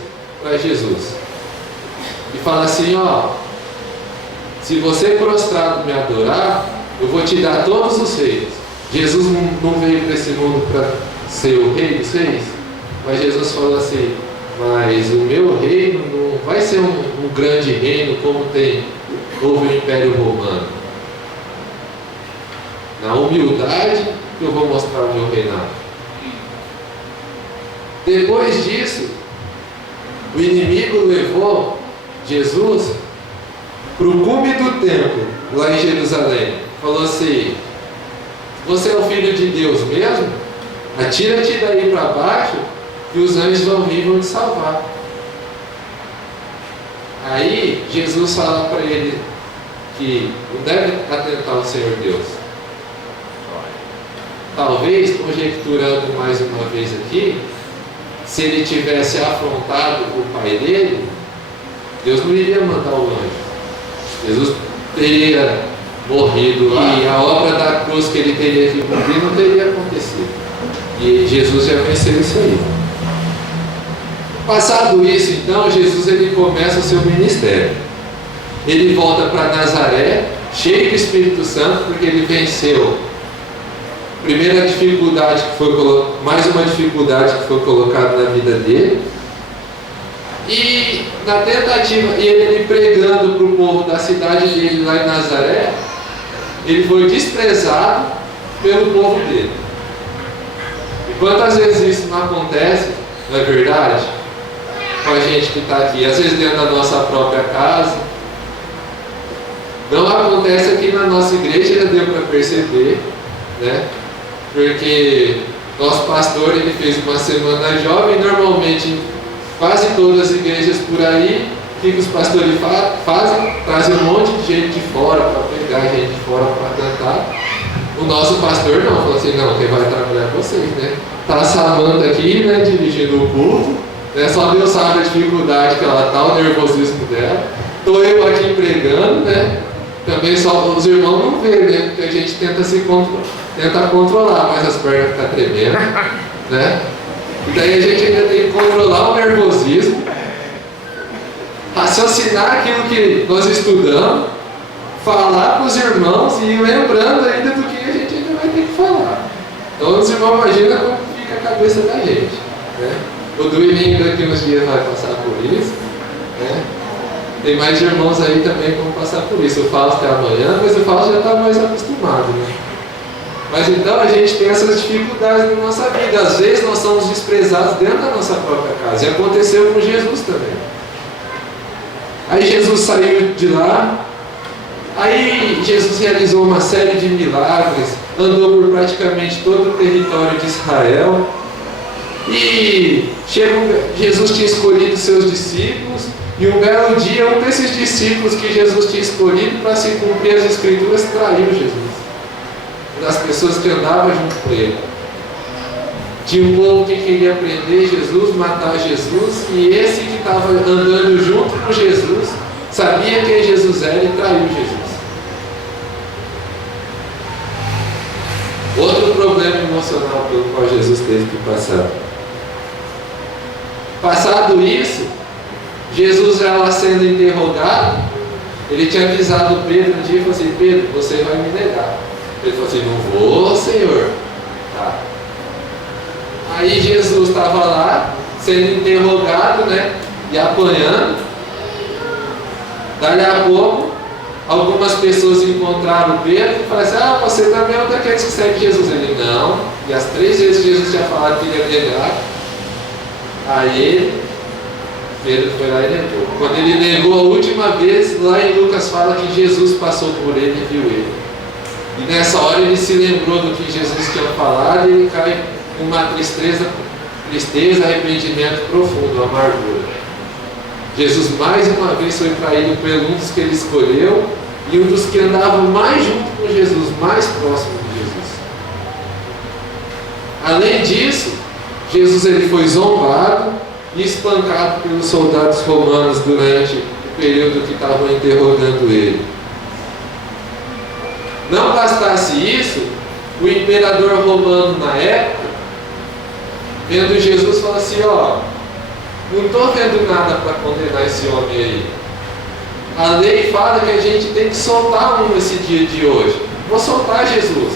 para Jesus. E fala assim, ó, se você prostrado me adorar, eu vou te dar todos os reinos. Jesus não veio para esse mundo para ser o rei dos reis, mas Jesus falou assim, mas o meu reino não vai ser um grande reino como houve o Império Romano. Na humildade que eu vou mostrar o meu reinado. Depois disso, o inimigo levou Jesus para o cume do templo, lá em Jerusalém. Falou assim, você é o Filho de Deus mesmo? Atira-te daí para baixo e os anjos vão vir e vão te salvar. Aí Jesus fala para ele que não deve atentar ao Senhor Deus. Talvez, conjecturando mais uma vez aqui, se ele tivesse afrontado o pai dele, Deus não iria mandar o anjo. Jesus teria morrido lá e a obra da cruz que ele teria que cumprir não teria acontecido. E Jesus já venceu isso aí. Passado isso, então, Jesus ele começa o seu ministério. Ele volta para Nazaré, cheio do Espírito Santo, porque ele venceu. Primeira dificuldade que foi mais uma dificuldade que foi colocada na vida dele. E na tentativa, ele pregando para o povo da cidade dele lá em Nazaré, ele foi desprezado pelo povo dele. E quantas vezes isso não acontece, não é verdade? Com a gente que está aqui, às vezes dentro da nossa própria casa. Não acontece aqui na nossa igreja, já deu para perceber, né? Porque nosso pastor ele fez uma semana jovem, normalmente quase todas as igrejas por aí, o que os pastores fazem? Trazem um monte de gente de fora para pregar, gente de fora para cantar. O nosso pastor não, falou assim, não, quem vai trabalhar é vocês, né? Tá a Samanta aqui, né, dirigindo o culto, né? Só Deus sabe a dificuldade que ela tá, o nervosismo dela. Tô eu aqui pregando, né? Também só os irmãos não vê, né? Porque a gente tenta controlar, mas as pernas ficam tremendo, né? E daí a gente ainda tem que controlar o nervosismo, raciocinar aquilo que nós estudamos, falar para os irmãos e ir lembrando ainda do que a gente ainda vai ter que falar. Então os irmãos imaginam como fica a cabeça da gente, né? O Duilinho daqui uns dias vai passar por isso, né? Tem mais irmãos aí também que vão passar por isso. O Fausto é amanhã, mas o Fausto já está mais acostumado, né? Mas então a gente tem essas dificuldades na nossa vida. Às vezes nós somos desprezados dentro da nossa própria casa. E aconteceu com Jesus também. Aí Jesus saiu de lá. Aí Jesus realizou uma série de milagres. Andou por praticamente todo o território de Israel. E Jesus tinha escolhido seus discípulos. E um belo dia, um desses discípulos que Jesus tinha escolhido para se cumprir as Escrituras traiu Jesus. Das pessoas que andavam junto com ele. Tinha um povo que queria prender Jesus, matar Jesus, e esse que estava andando junto com Jesus, sabia quem Jesus era e traiu Jesus. Outro problema emocional pelo qual Jesus teve que passar. Passado isso, Jesus já lá sendo interrogado, ele tinha avisado Pedro um dia e falou assim, Pedro, você vai me negar. Ele falou assim, não vou, Senhor. Tá. Aí Jesus estava lá, sendo interrogado, né? E apanhando. Dali a pouco, algumas pessoas encontraram Pedro e falaram assim, você também é um daqueles que segue Jesus. Ele, não. E as 3 vezes Jesus tinha falado que ia negar. Aí Pedro foi lá e negou. Quando ele negou a última vez, lá em Lucas fala que Jesus passou por ele e viu ele. E nessa hora ele se lembrou do que Jesus tinha falado e ele cai com uma tristeza, arrependimento profundo, amargura. Jesus mais uma vez foi traído por um dos que ele escolheu e um dos que andavam mais junto com Jesus, mais próximo de Jesus. Além disso, Jesus ele foi zombado e espancado pelos soldados romanos durante o período que estavam interrogando ele. Não bastasse isso, o imperador romano na época, vendo Jesus, falou assim: ó, não estou vendo nada para condenar esse homem aí. A lei fala que a gente tem que soltar um nesse dia de hoje. Vou soltar Jesus.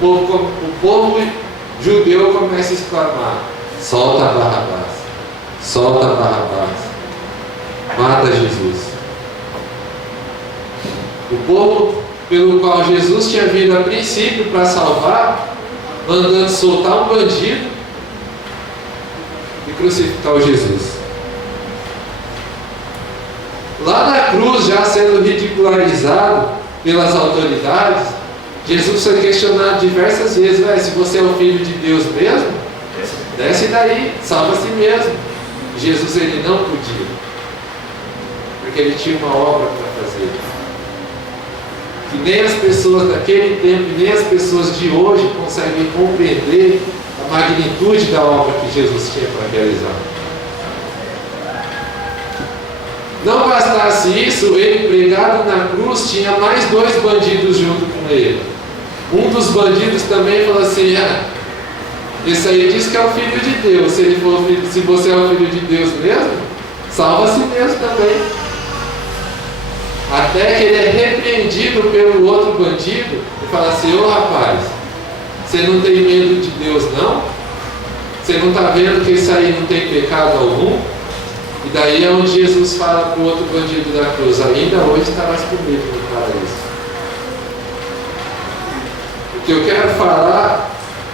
O povo judeu começa a exclamar: solta Barrabás, solta Barrabás, mata Jesus. O povo pelo qual Jesus tinha vindo a princípio para salvar, mandando soltar um bandido e crucificar o Jesus. Lá na cruz, já sendo ridicularizado pelas autoridades, Jesus foi questionado diversas vezes: se você é o Filho de Deus mesmo, desce daí, salva a si mesmo. Jesus, ele não podia, porque ele tinha uma obra para fazer, que nem as pessoas daquele tempo, nem as pessoas de hoje conseguem compreender a magnitude da obra que Jesus tinha para realizar. Não bastasse isso, ele pregado na cruz tinha mais 2 bandidos junto com ele. Um dos bandidos também falou assim: esse aí diz que é o Filho de Deus. Se você é o Filho de Deus mesmo, salva a si mesmo também. Até que ele é repreendido pelo outro bandido e fala assim: ô rapaz, você não tem medo de Deus não? Você não está vendo que isso aí não tem pecado algum? E daí é onde Jesus fala para o outro bandido da cruz: ainda hoje estarás comigo no paraíso. O que eu quero falar,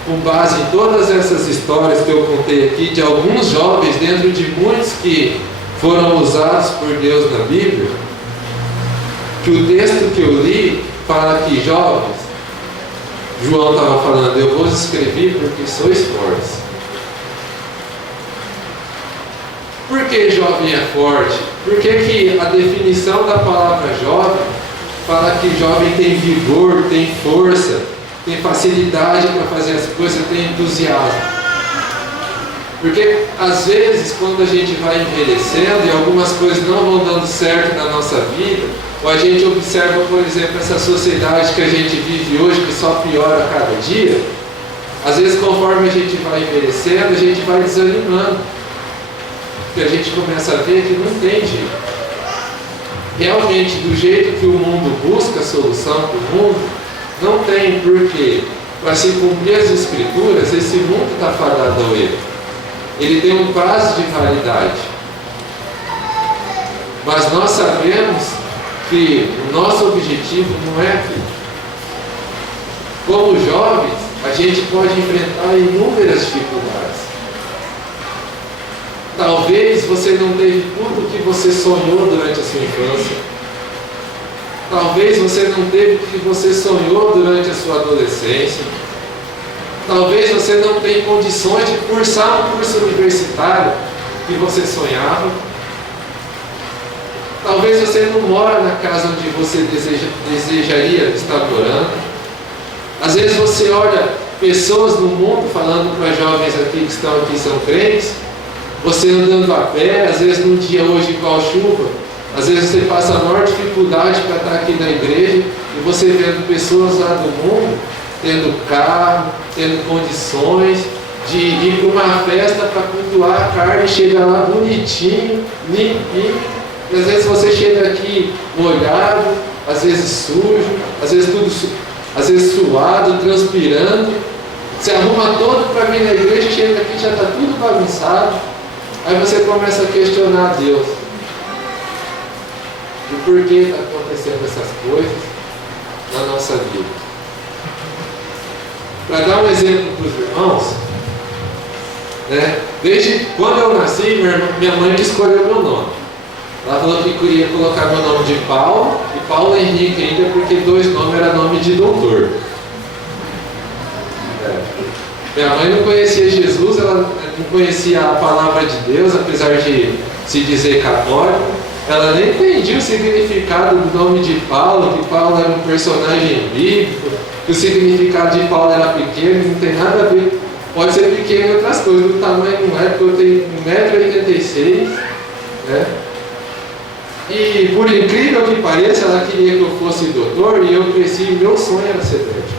com base em todas essas histórias que eu contei aqui, de alguns jovens, dentro de muitos que foram usados por Deus na Bíblia, que o texto que eu li fala que jovens, João estava falando: eu vos escrevi porque sois fortes. Por que jovem é forte? Por que a definição da palavra jovem fala que jovem tem vigor, tem força, tem facilidade para fazer as coisas, tem entusiasmo? Porque às vezes, quando a gente vai envelhecendo e algumas coisas não vão dando certo na nossa vida, ou a gente observa, por exemplo, essa sociedade que a gente vive hoje, que só piora a cada dia, às vezes, conforme a gente vai envelhecendo, a gente vai desanimando. Porque a gente começa a ver que não tem jeito. Realmente, do jeito que o mundo busca a solução para o mundo, não tem, porque para se cumprir as Escrituras, esse mundo está fadado ao erro. Ele tem um prazo de validade. Mas nós sabemos que o nosso objetivo não é aqui. Como jovens, a gente pode enfrentar inúmeras dificuldades. Talvez você não teve tudo o que você sonhou durante a sua infância. Talvez você não teve o que você sonhou durante a sua adolescência. Talvez você não tenha condições de cursar um curso universitário que você sonhava. Talvez você não mora na casa onde você desejaria estar morando. Às vezes você olha pessoas no mundo, falando para jovens aqui que estão aqui, são crentes, você andando a pé, às vezes num dia hoje igual chuva, às vezes você passa a maior dificuldade para estar aqui na igreja, e você vendo pessoas lá do mundo, tendo carro, tendo condições de ir para uma festa para cultuar a carne, chega lá bonitinho, limpinho, e às vezes você chega aqui molhado, às vezes sujo, às vezes suado, transpirando, se arruma todo para vir na igreja, chega aqui já está tudo bagunçado. Aí você começa a questionar Deus. E por que está acontecendo essas coisas na nossa vida? Para dar um exemplo para os irmãos, né? Desde quando eu nasci, minha mãe que escolheu meu nome. Ela falou que queria colocar meu nome de Paulo, e Paulo Henrique ainda, porque 2 nomes era nome de doutor. Minha mãe não conhecia Jesus, ela não conhecia a palavra de Deus, apesar de se dizer católico. Ela nem entendia o significado do nome de Paulo, que Paulo era um personagem bíblico, que o significado de Paulo era pequeno, não tem nada a ver. Pode ser pequeno em outras coisas, do tamanho não é, porque eu tenho 1,86 m, né? E por incrível que pareça, ela queria que eu fosse doutor e eu cresci e meu sonho era ser médico.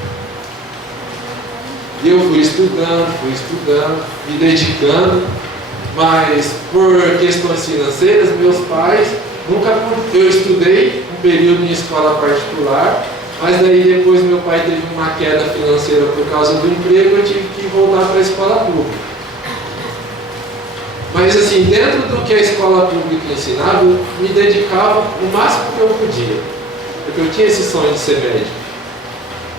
E eu fui estudando, me dedicando, mas por questões financeiras, meus pais nunca. Eu estudei um período em escola particular, mas daí depois meu pai teve uma queda financeira por causa do emprego, eu tive que voltar para a escola pública. Mas assim, dentro do que a escola pública ensinava, eu me dedicava o máximo que eu podia, porque eu tinha esse sonho de ser médico.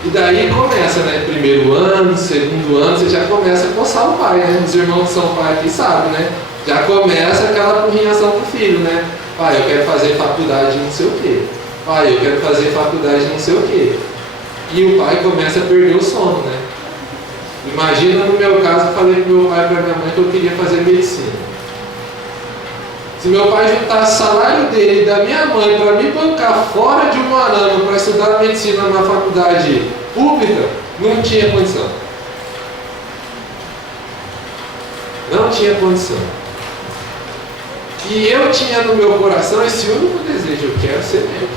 E daí começa, né? Primeiro ano, segundo ano, você já começa a coçar o pai, né? Os irmãos que são pai aqui sabem, né? Já começa aquela apurrinhação do filho, né? Pai, eu quero fazer faculdade de não sei o quê. Pai, eu quero fazer faculdade de não sei o quê. E o pai começa a perder o sono, né? Imagina no meu caso, eu falei pro meu pai e pra minha mãe que eu queria fazer medicina. Se meu pai juntasse o salário dele e da minha mãe para me bancar fora de um arame para estudar medicina na faculdade pública, não tinha condição. Não tinha condição. E eu tinha no meu coração esse único desejo: eu quero ser médico.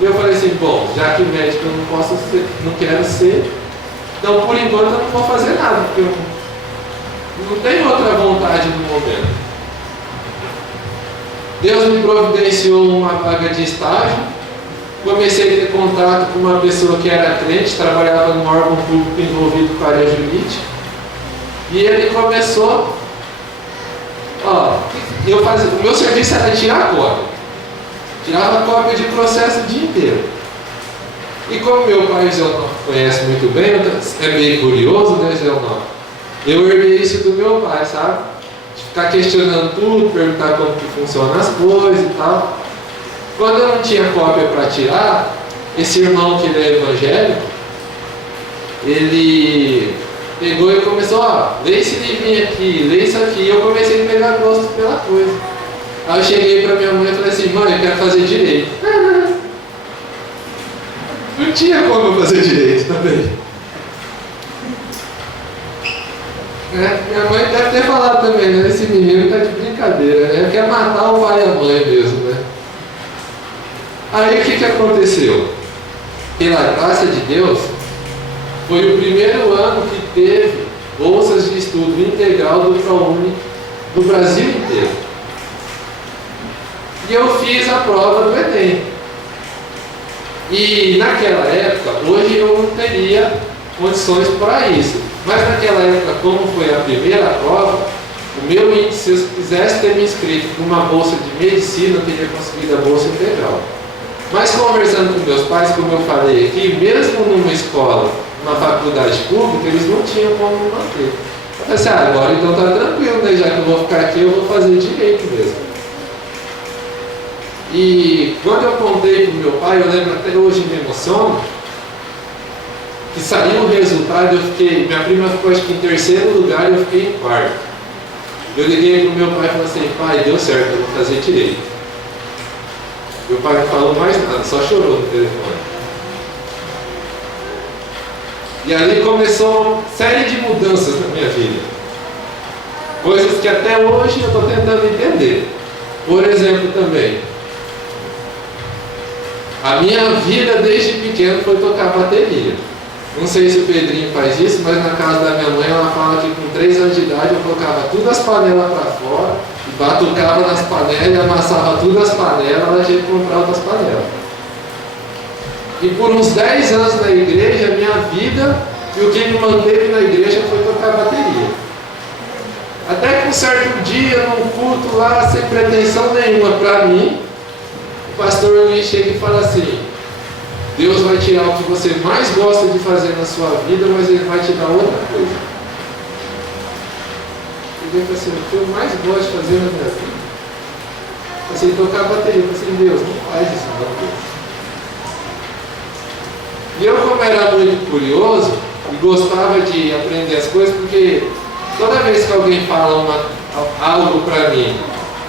E eu falei assim, bom, já que médico eu não posso ser, não quero ser, então por enquanto eu não vou fazer nada, porque eu não tenho outra vontade no momento. Deus me providenciou uma vaga de estágio, comecei a ter contato com uma pessoa que era crente, trabalhava num órgão público envolvido com a área jurídica, e ele começou, o meu serviço era tirar cópia, tirava cópia de processo o dia inteiro. E como meu pai, o Zé Onofre, conhece muito bem, é meio curioso, né, Zé Onofre? Eu herdei isso do meu pai, sabe? De ficar questionando tudo, perguntar como que funcionam as coisas e tal. Quando eu não tinha cópia para tirar, esse irmão que ele é evangélico, ele pegou e começou, lê esse livrinho aqui, lê isso aqui, e eu comecei a pegar gosto pela coisa. Aí eu cheguei para minha mãe e falei assim, mãe, eu quero fazer direito. Não tinha como eu fazer direito também. Minha mãe deve ter falado também, né? Esse menino tá de brincadeira, né? Quer matar o pai e a mãe mesmo, né? Aí o que aconteceu? Pela graça de Deus, foi o primeiro ano que teve bolsas de estudo integral do ProUni no Brasil inteiro. E eu fiz a prova do Enem. E naquela época, hoje eu não teria condições para isso. Mas naquela época, como foi a primeira prova, o meu índice, se eu quisesse ter me inscrito numa bolsa de medicina, eu teria conseguido a bolsa integral. Mas conversando com meus pais, como eu falei aqui, mesmo numa escola, numa faculdade pública, eles não tinham como me manter. Eu falei assim, agora então tá tranquilo, né? Já que eu vou ficar aqui, eu vou fazer direito mesmo. E quando eu contei pro meu pai, eu lembro até hoje, me emociono, que saiu o resultado, minha prima ficou acho que em terceiro lugar e eu fiquei em quarto. Eu liguei pro meu pai e falei assim, pai, deu certo, eu vou fazer direito. Meu pai não falou mais nada, só chorou no telefone. E ali começou uma série de mudanças na minha vida. Coisas que até hoje eu estou tentando entender. Por exemplo também, a minha vida desde pequeno foi tocar bateria. Não sei se o Pedrinho faz isso, mas na casa da minha mãe ela fala que com 3 anos de idade eu colocava tudo as panelas para fora, e batucava nas panelas e amassava tudo as panelas, ela tinha que comprar outras panelas. E por uns 10 anos na igreja, a minha vida e o que me manteve na igreja foi tocar bateria. Até que um certo dia, num culto lá, sem pretensão nenhuma para mim, o pastor Luiz chega e fala assim, Deus vai tirar o que você mais gosta de fazer na sua vida, mas Ele vai te dar outra coisa. E eu falei assim, o que eu mais gosto de fazer na minha vida? Eu falei assim, tocar bateria. Eu falei assim, Deus, não faz isso não, Deus. E eu, como era muito curioso, e gostava de aprender as coisas, porque toda vez que alguém fala algo para mim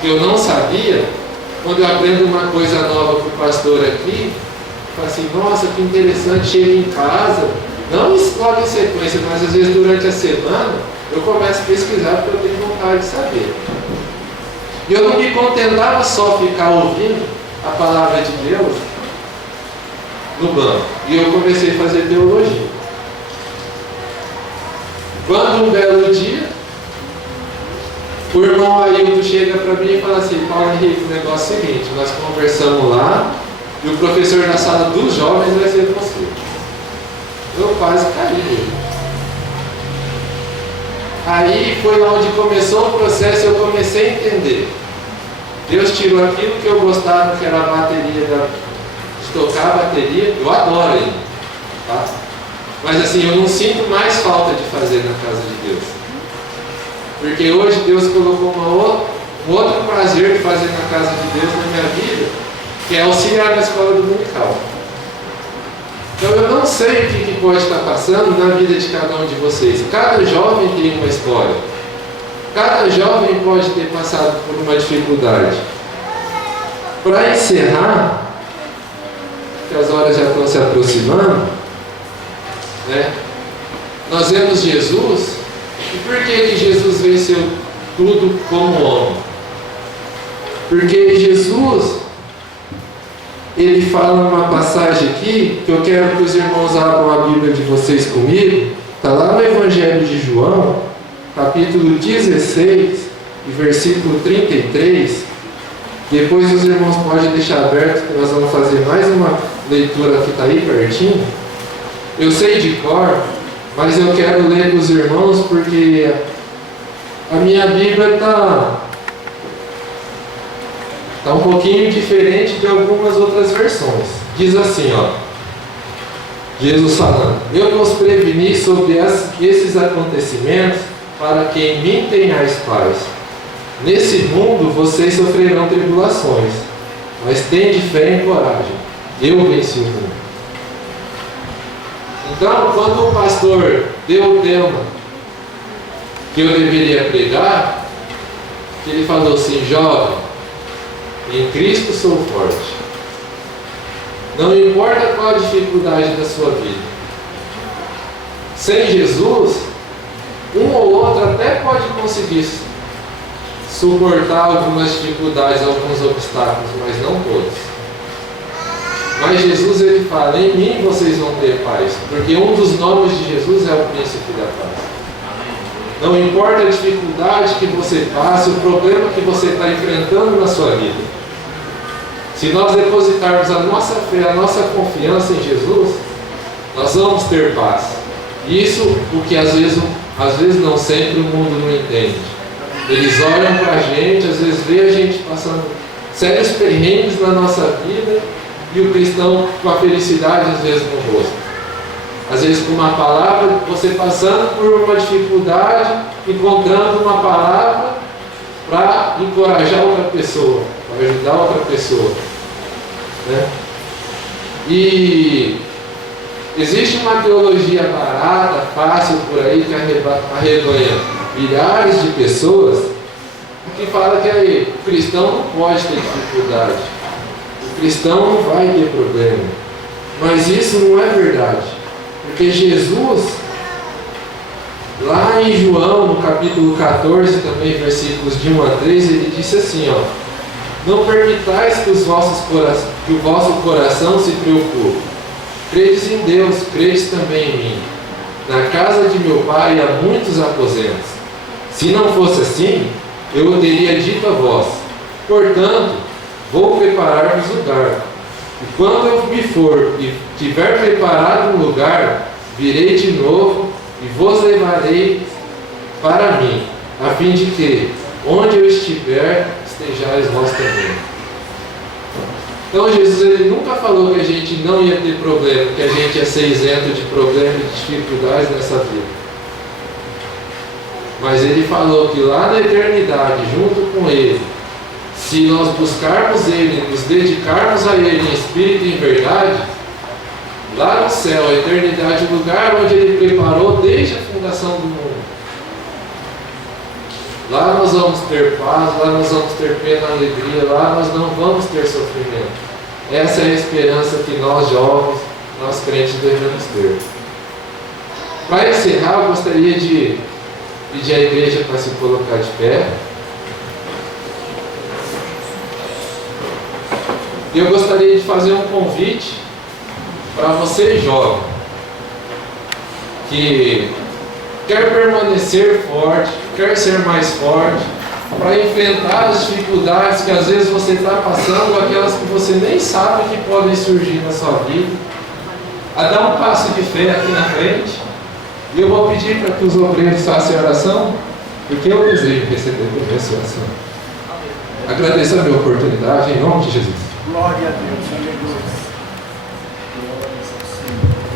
que eu não sabia, quando eu aprendo uma coisa nova com o pastor aqui, fala assim, nossa, que interessante, chego em casa, não logo em sequência, mas às vezes durante a semana, eu começo a pesquisar porque eu tenho vontade de saber. E eu não me contentava só ficar ouvindo a palavra de Deus no banco. E eu comecei a fazer teologia. Quando um belo dia, o irmão Ailton chega para mim e fala assim: Paulo Henrique, o negócio é o seguinte, nós conversamos lá e o professor da sala dos jovens vai ser você. Eu quase caí. Aí foi lá onde começou o processo e eu comecei a entender. Deus tirou aquilo que eu gostava, que era a bateria, de tocar a bateria. Eu adoro ainda, tá? Mas assim, eu não sinto mais falta de fazer na casa de Deus. Porque hoje Deus colocou um outro prazer de fazer na casa de Deus na minha vida, que é auxiliar na escola dominical. Então eu não sei o que pode estar passando na vida de cada um de vocês. Cada jovem tem uma história. Cada jovem pode ter passado por uma dificuldade. Para encerrar, que as horas já estão se aproximando, né? Nós vemos Jesus. E por que Jesus venceu tudo como homem? Porque Jesus, ele fala numa passagem aqui, que eu quero que os irmãos abram a Bíblia de vocês comigo. Está lá no Evangelho de João, capítulo 16, e versículo 33. Depois os irmãos podem deixar aberto, que nós vamos fazer mais uma leitura que está aí pertinho. Eu sei de cor, mas eu quero ler para os irmãos porque a minha Bíblia está um pouquinho diferente de algumas outras versões. Diz assim, ó, Jesus falando: eu vos preveni sobre esses acontecimentos para que em mim tenhais paz. Nesse mundo vocês sofrerão tribulações, mas tende fé e coragem. Eu venci o mundo. Então, quando o pastor deu o tema que eu deveria pregar, ele falou assim: jovem, em Cristo sou forte. Não importa qual a dificuldade da sua vida. Sem Jesus, um ou outro até pode conseguir suportar algumas dificuldades, alguns obstáculos, mas não todos. Mas Jesus, ele fala: em mim vocês vão ter paz, porque um dos nomes de Jesus é o príncipe da paz. Não importa a dificuldade que você passe, o problema que você está enfrentando na sua vida. Se nós depositarmos a nossa fé, a nossa confiança em Jesus, nós vamos ter paz. Isso o que às vezes não sempre o mundo não entende. Eles olham para a gente, às vezes vê a gente passando sérios perrengues na nossa vida, e o cristão com a felicidade às vezes no rosto. Às vezes com uma palavra, você passando por uma dificuldade, encontrando uma palavra para encorajar outra pessoa, para ajudar outra pessoa, né? E existe uma teologia barata, fácil por aí, que arrebanha milhares de pessoas, que fala que aí, o cristão não pode ter dificuldade, o cristão não vai ter problema. Mas isso não é verdade, porque Jesus, lá em João, no capítulo 14, também versículos de 1 a 3, ele disse assim, ó: não permitais que o vosso coração se preocupe. Credes em Deus, credes também em mim. Na casa de meu pai há muitos aposentos. Se não fosse assim, eu o teria dito a vós. Portanto, vou preparar-vos lugar. E quando eu me for e tiver preparado um lugar, virei de novo e vos levarei para mim, a fim de que, onde eu estiver, estejais vós também. Então Jesus, ele nunca falou que a gente não ia ter problema, que a gente ia ser isento de problemas e dificuldades nessa vida. Mas ele falou que lá na eternidade, junto com ele, se nós buscarmos ele, nos dedicarmos a ele em espírito e em verdade, lá no céu, a eternidade, o lugar onde ele preparou desde a fundação do mundo, lá nós vamos ter paz, lá nós vamos ter pena, alegria, lá nós não vamos ter sofrimento. Essa é a esperança que nós jovens, nós crentes devemos ter. Para encerrar, eu gostaria de pedir à igreja para se colocar de pé. E eu gostaria de fazer um convite para você jovem, que quer permanecer forte, quer ser mais forte, para enfrentar as dificuldades que às vezes você está passando, ou aquelas que você nem sabe que podem surgir na sua vida, a dar um passo de fé aqui na frente. E eu vou pedir para que os obreiros façam a oração, porque eu desejo receber também essa oração. Agradeço a minha oportunidade, em nome de Jesus. Glória a Deus, aleluia.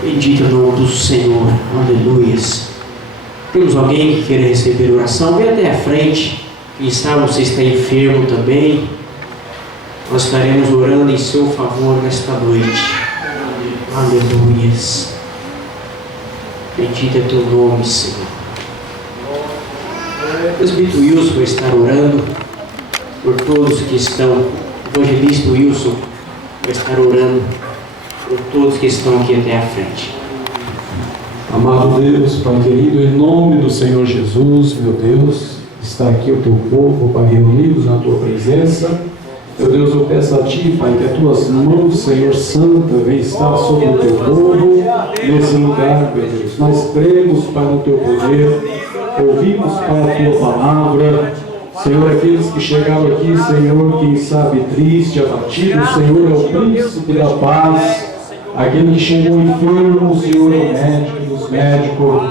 Bendito é o nome do Senhor, aleluias. Temos alguém que queira receber oração? Vem até a frente. Quem sabe você está enfermo também. Nós estaremos orando em seu favor nesta noite. Aleluias. Bendito é teu nome, Senhor. O presbítero Wilson vai estar orando por todos que estão. O evangelista Wilson vai estar orando por todos que estão aqui até a frente. Amado Deus, Pai querido, em nome do Senhor Jesus, meu Deus, está aqui o teu povo, Pai, reunidos na tua presença. Meu Deus, eu peço a Ti, Pai, que as tuas mãos, Senhor Santo, venham estar sobre o teu povo, nesse lugar, meu Deus. Nós cremos, Pai, no teu poder, ouvimos, Pai, a tua palavra. Senhor, aqueles que chegaram aqui, Senhor, quem sabe triste, abatido, o Senhor é o príncipe da paz. Aquele que chegou enfermo, o Senhor é o médico dos médicos.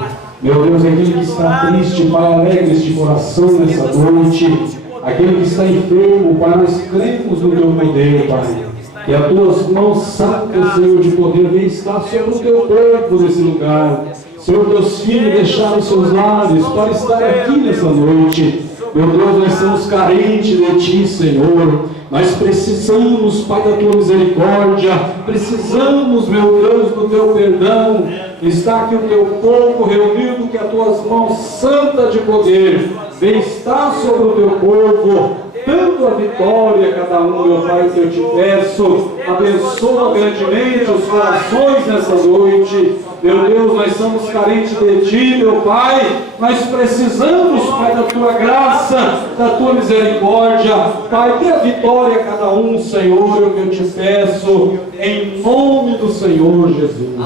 Meu Deus, aquele que está triste, Pai, alegre de coração nessa noite. Aquele que está enfermo, Pai, nós cremos no teu poder, Pai. E as tuas mãos santas, Senhor, de poder, vem estar sobre o teu corpo nesse lugar. Senhor, teus filhos deixaram seus lares para estar aqui nessa noite. Meu Deus, nós estamos carentes de Ti, Senhor. Nós precisamos, Pai, da Tua misericórdia. Precisamos, meu Deus, do Teu perdão. Está aqui o Teu povo reunido, que as Tuas mãos santas de poder vem estar sobre o Teu povo, dando a vitória a cada um, meu Pai, que eu Te peço. Abençoa grandemente os corações nessa noite. Meu Deus, nós estamos carentes de Ti, meu Pai. Nós precisamos, Pai, da Tua graça, da Tua misericórdia. Pai, dê a vitória a cada um, Senhor, é o que eu Te peço, em nome do Senhor Jesus.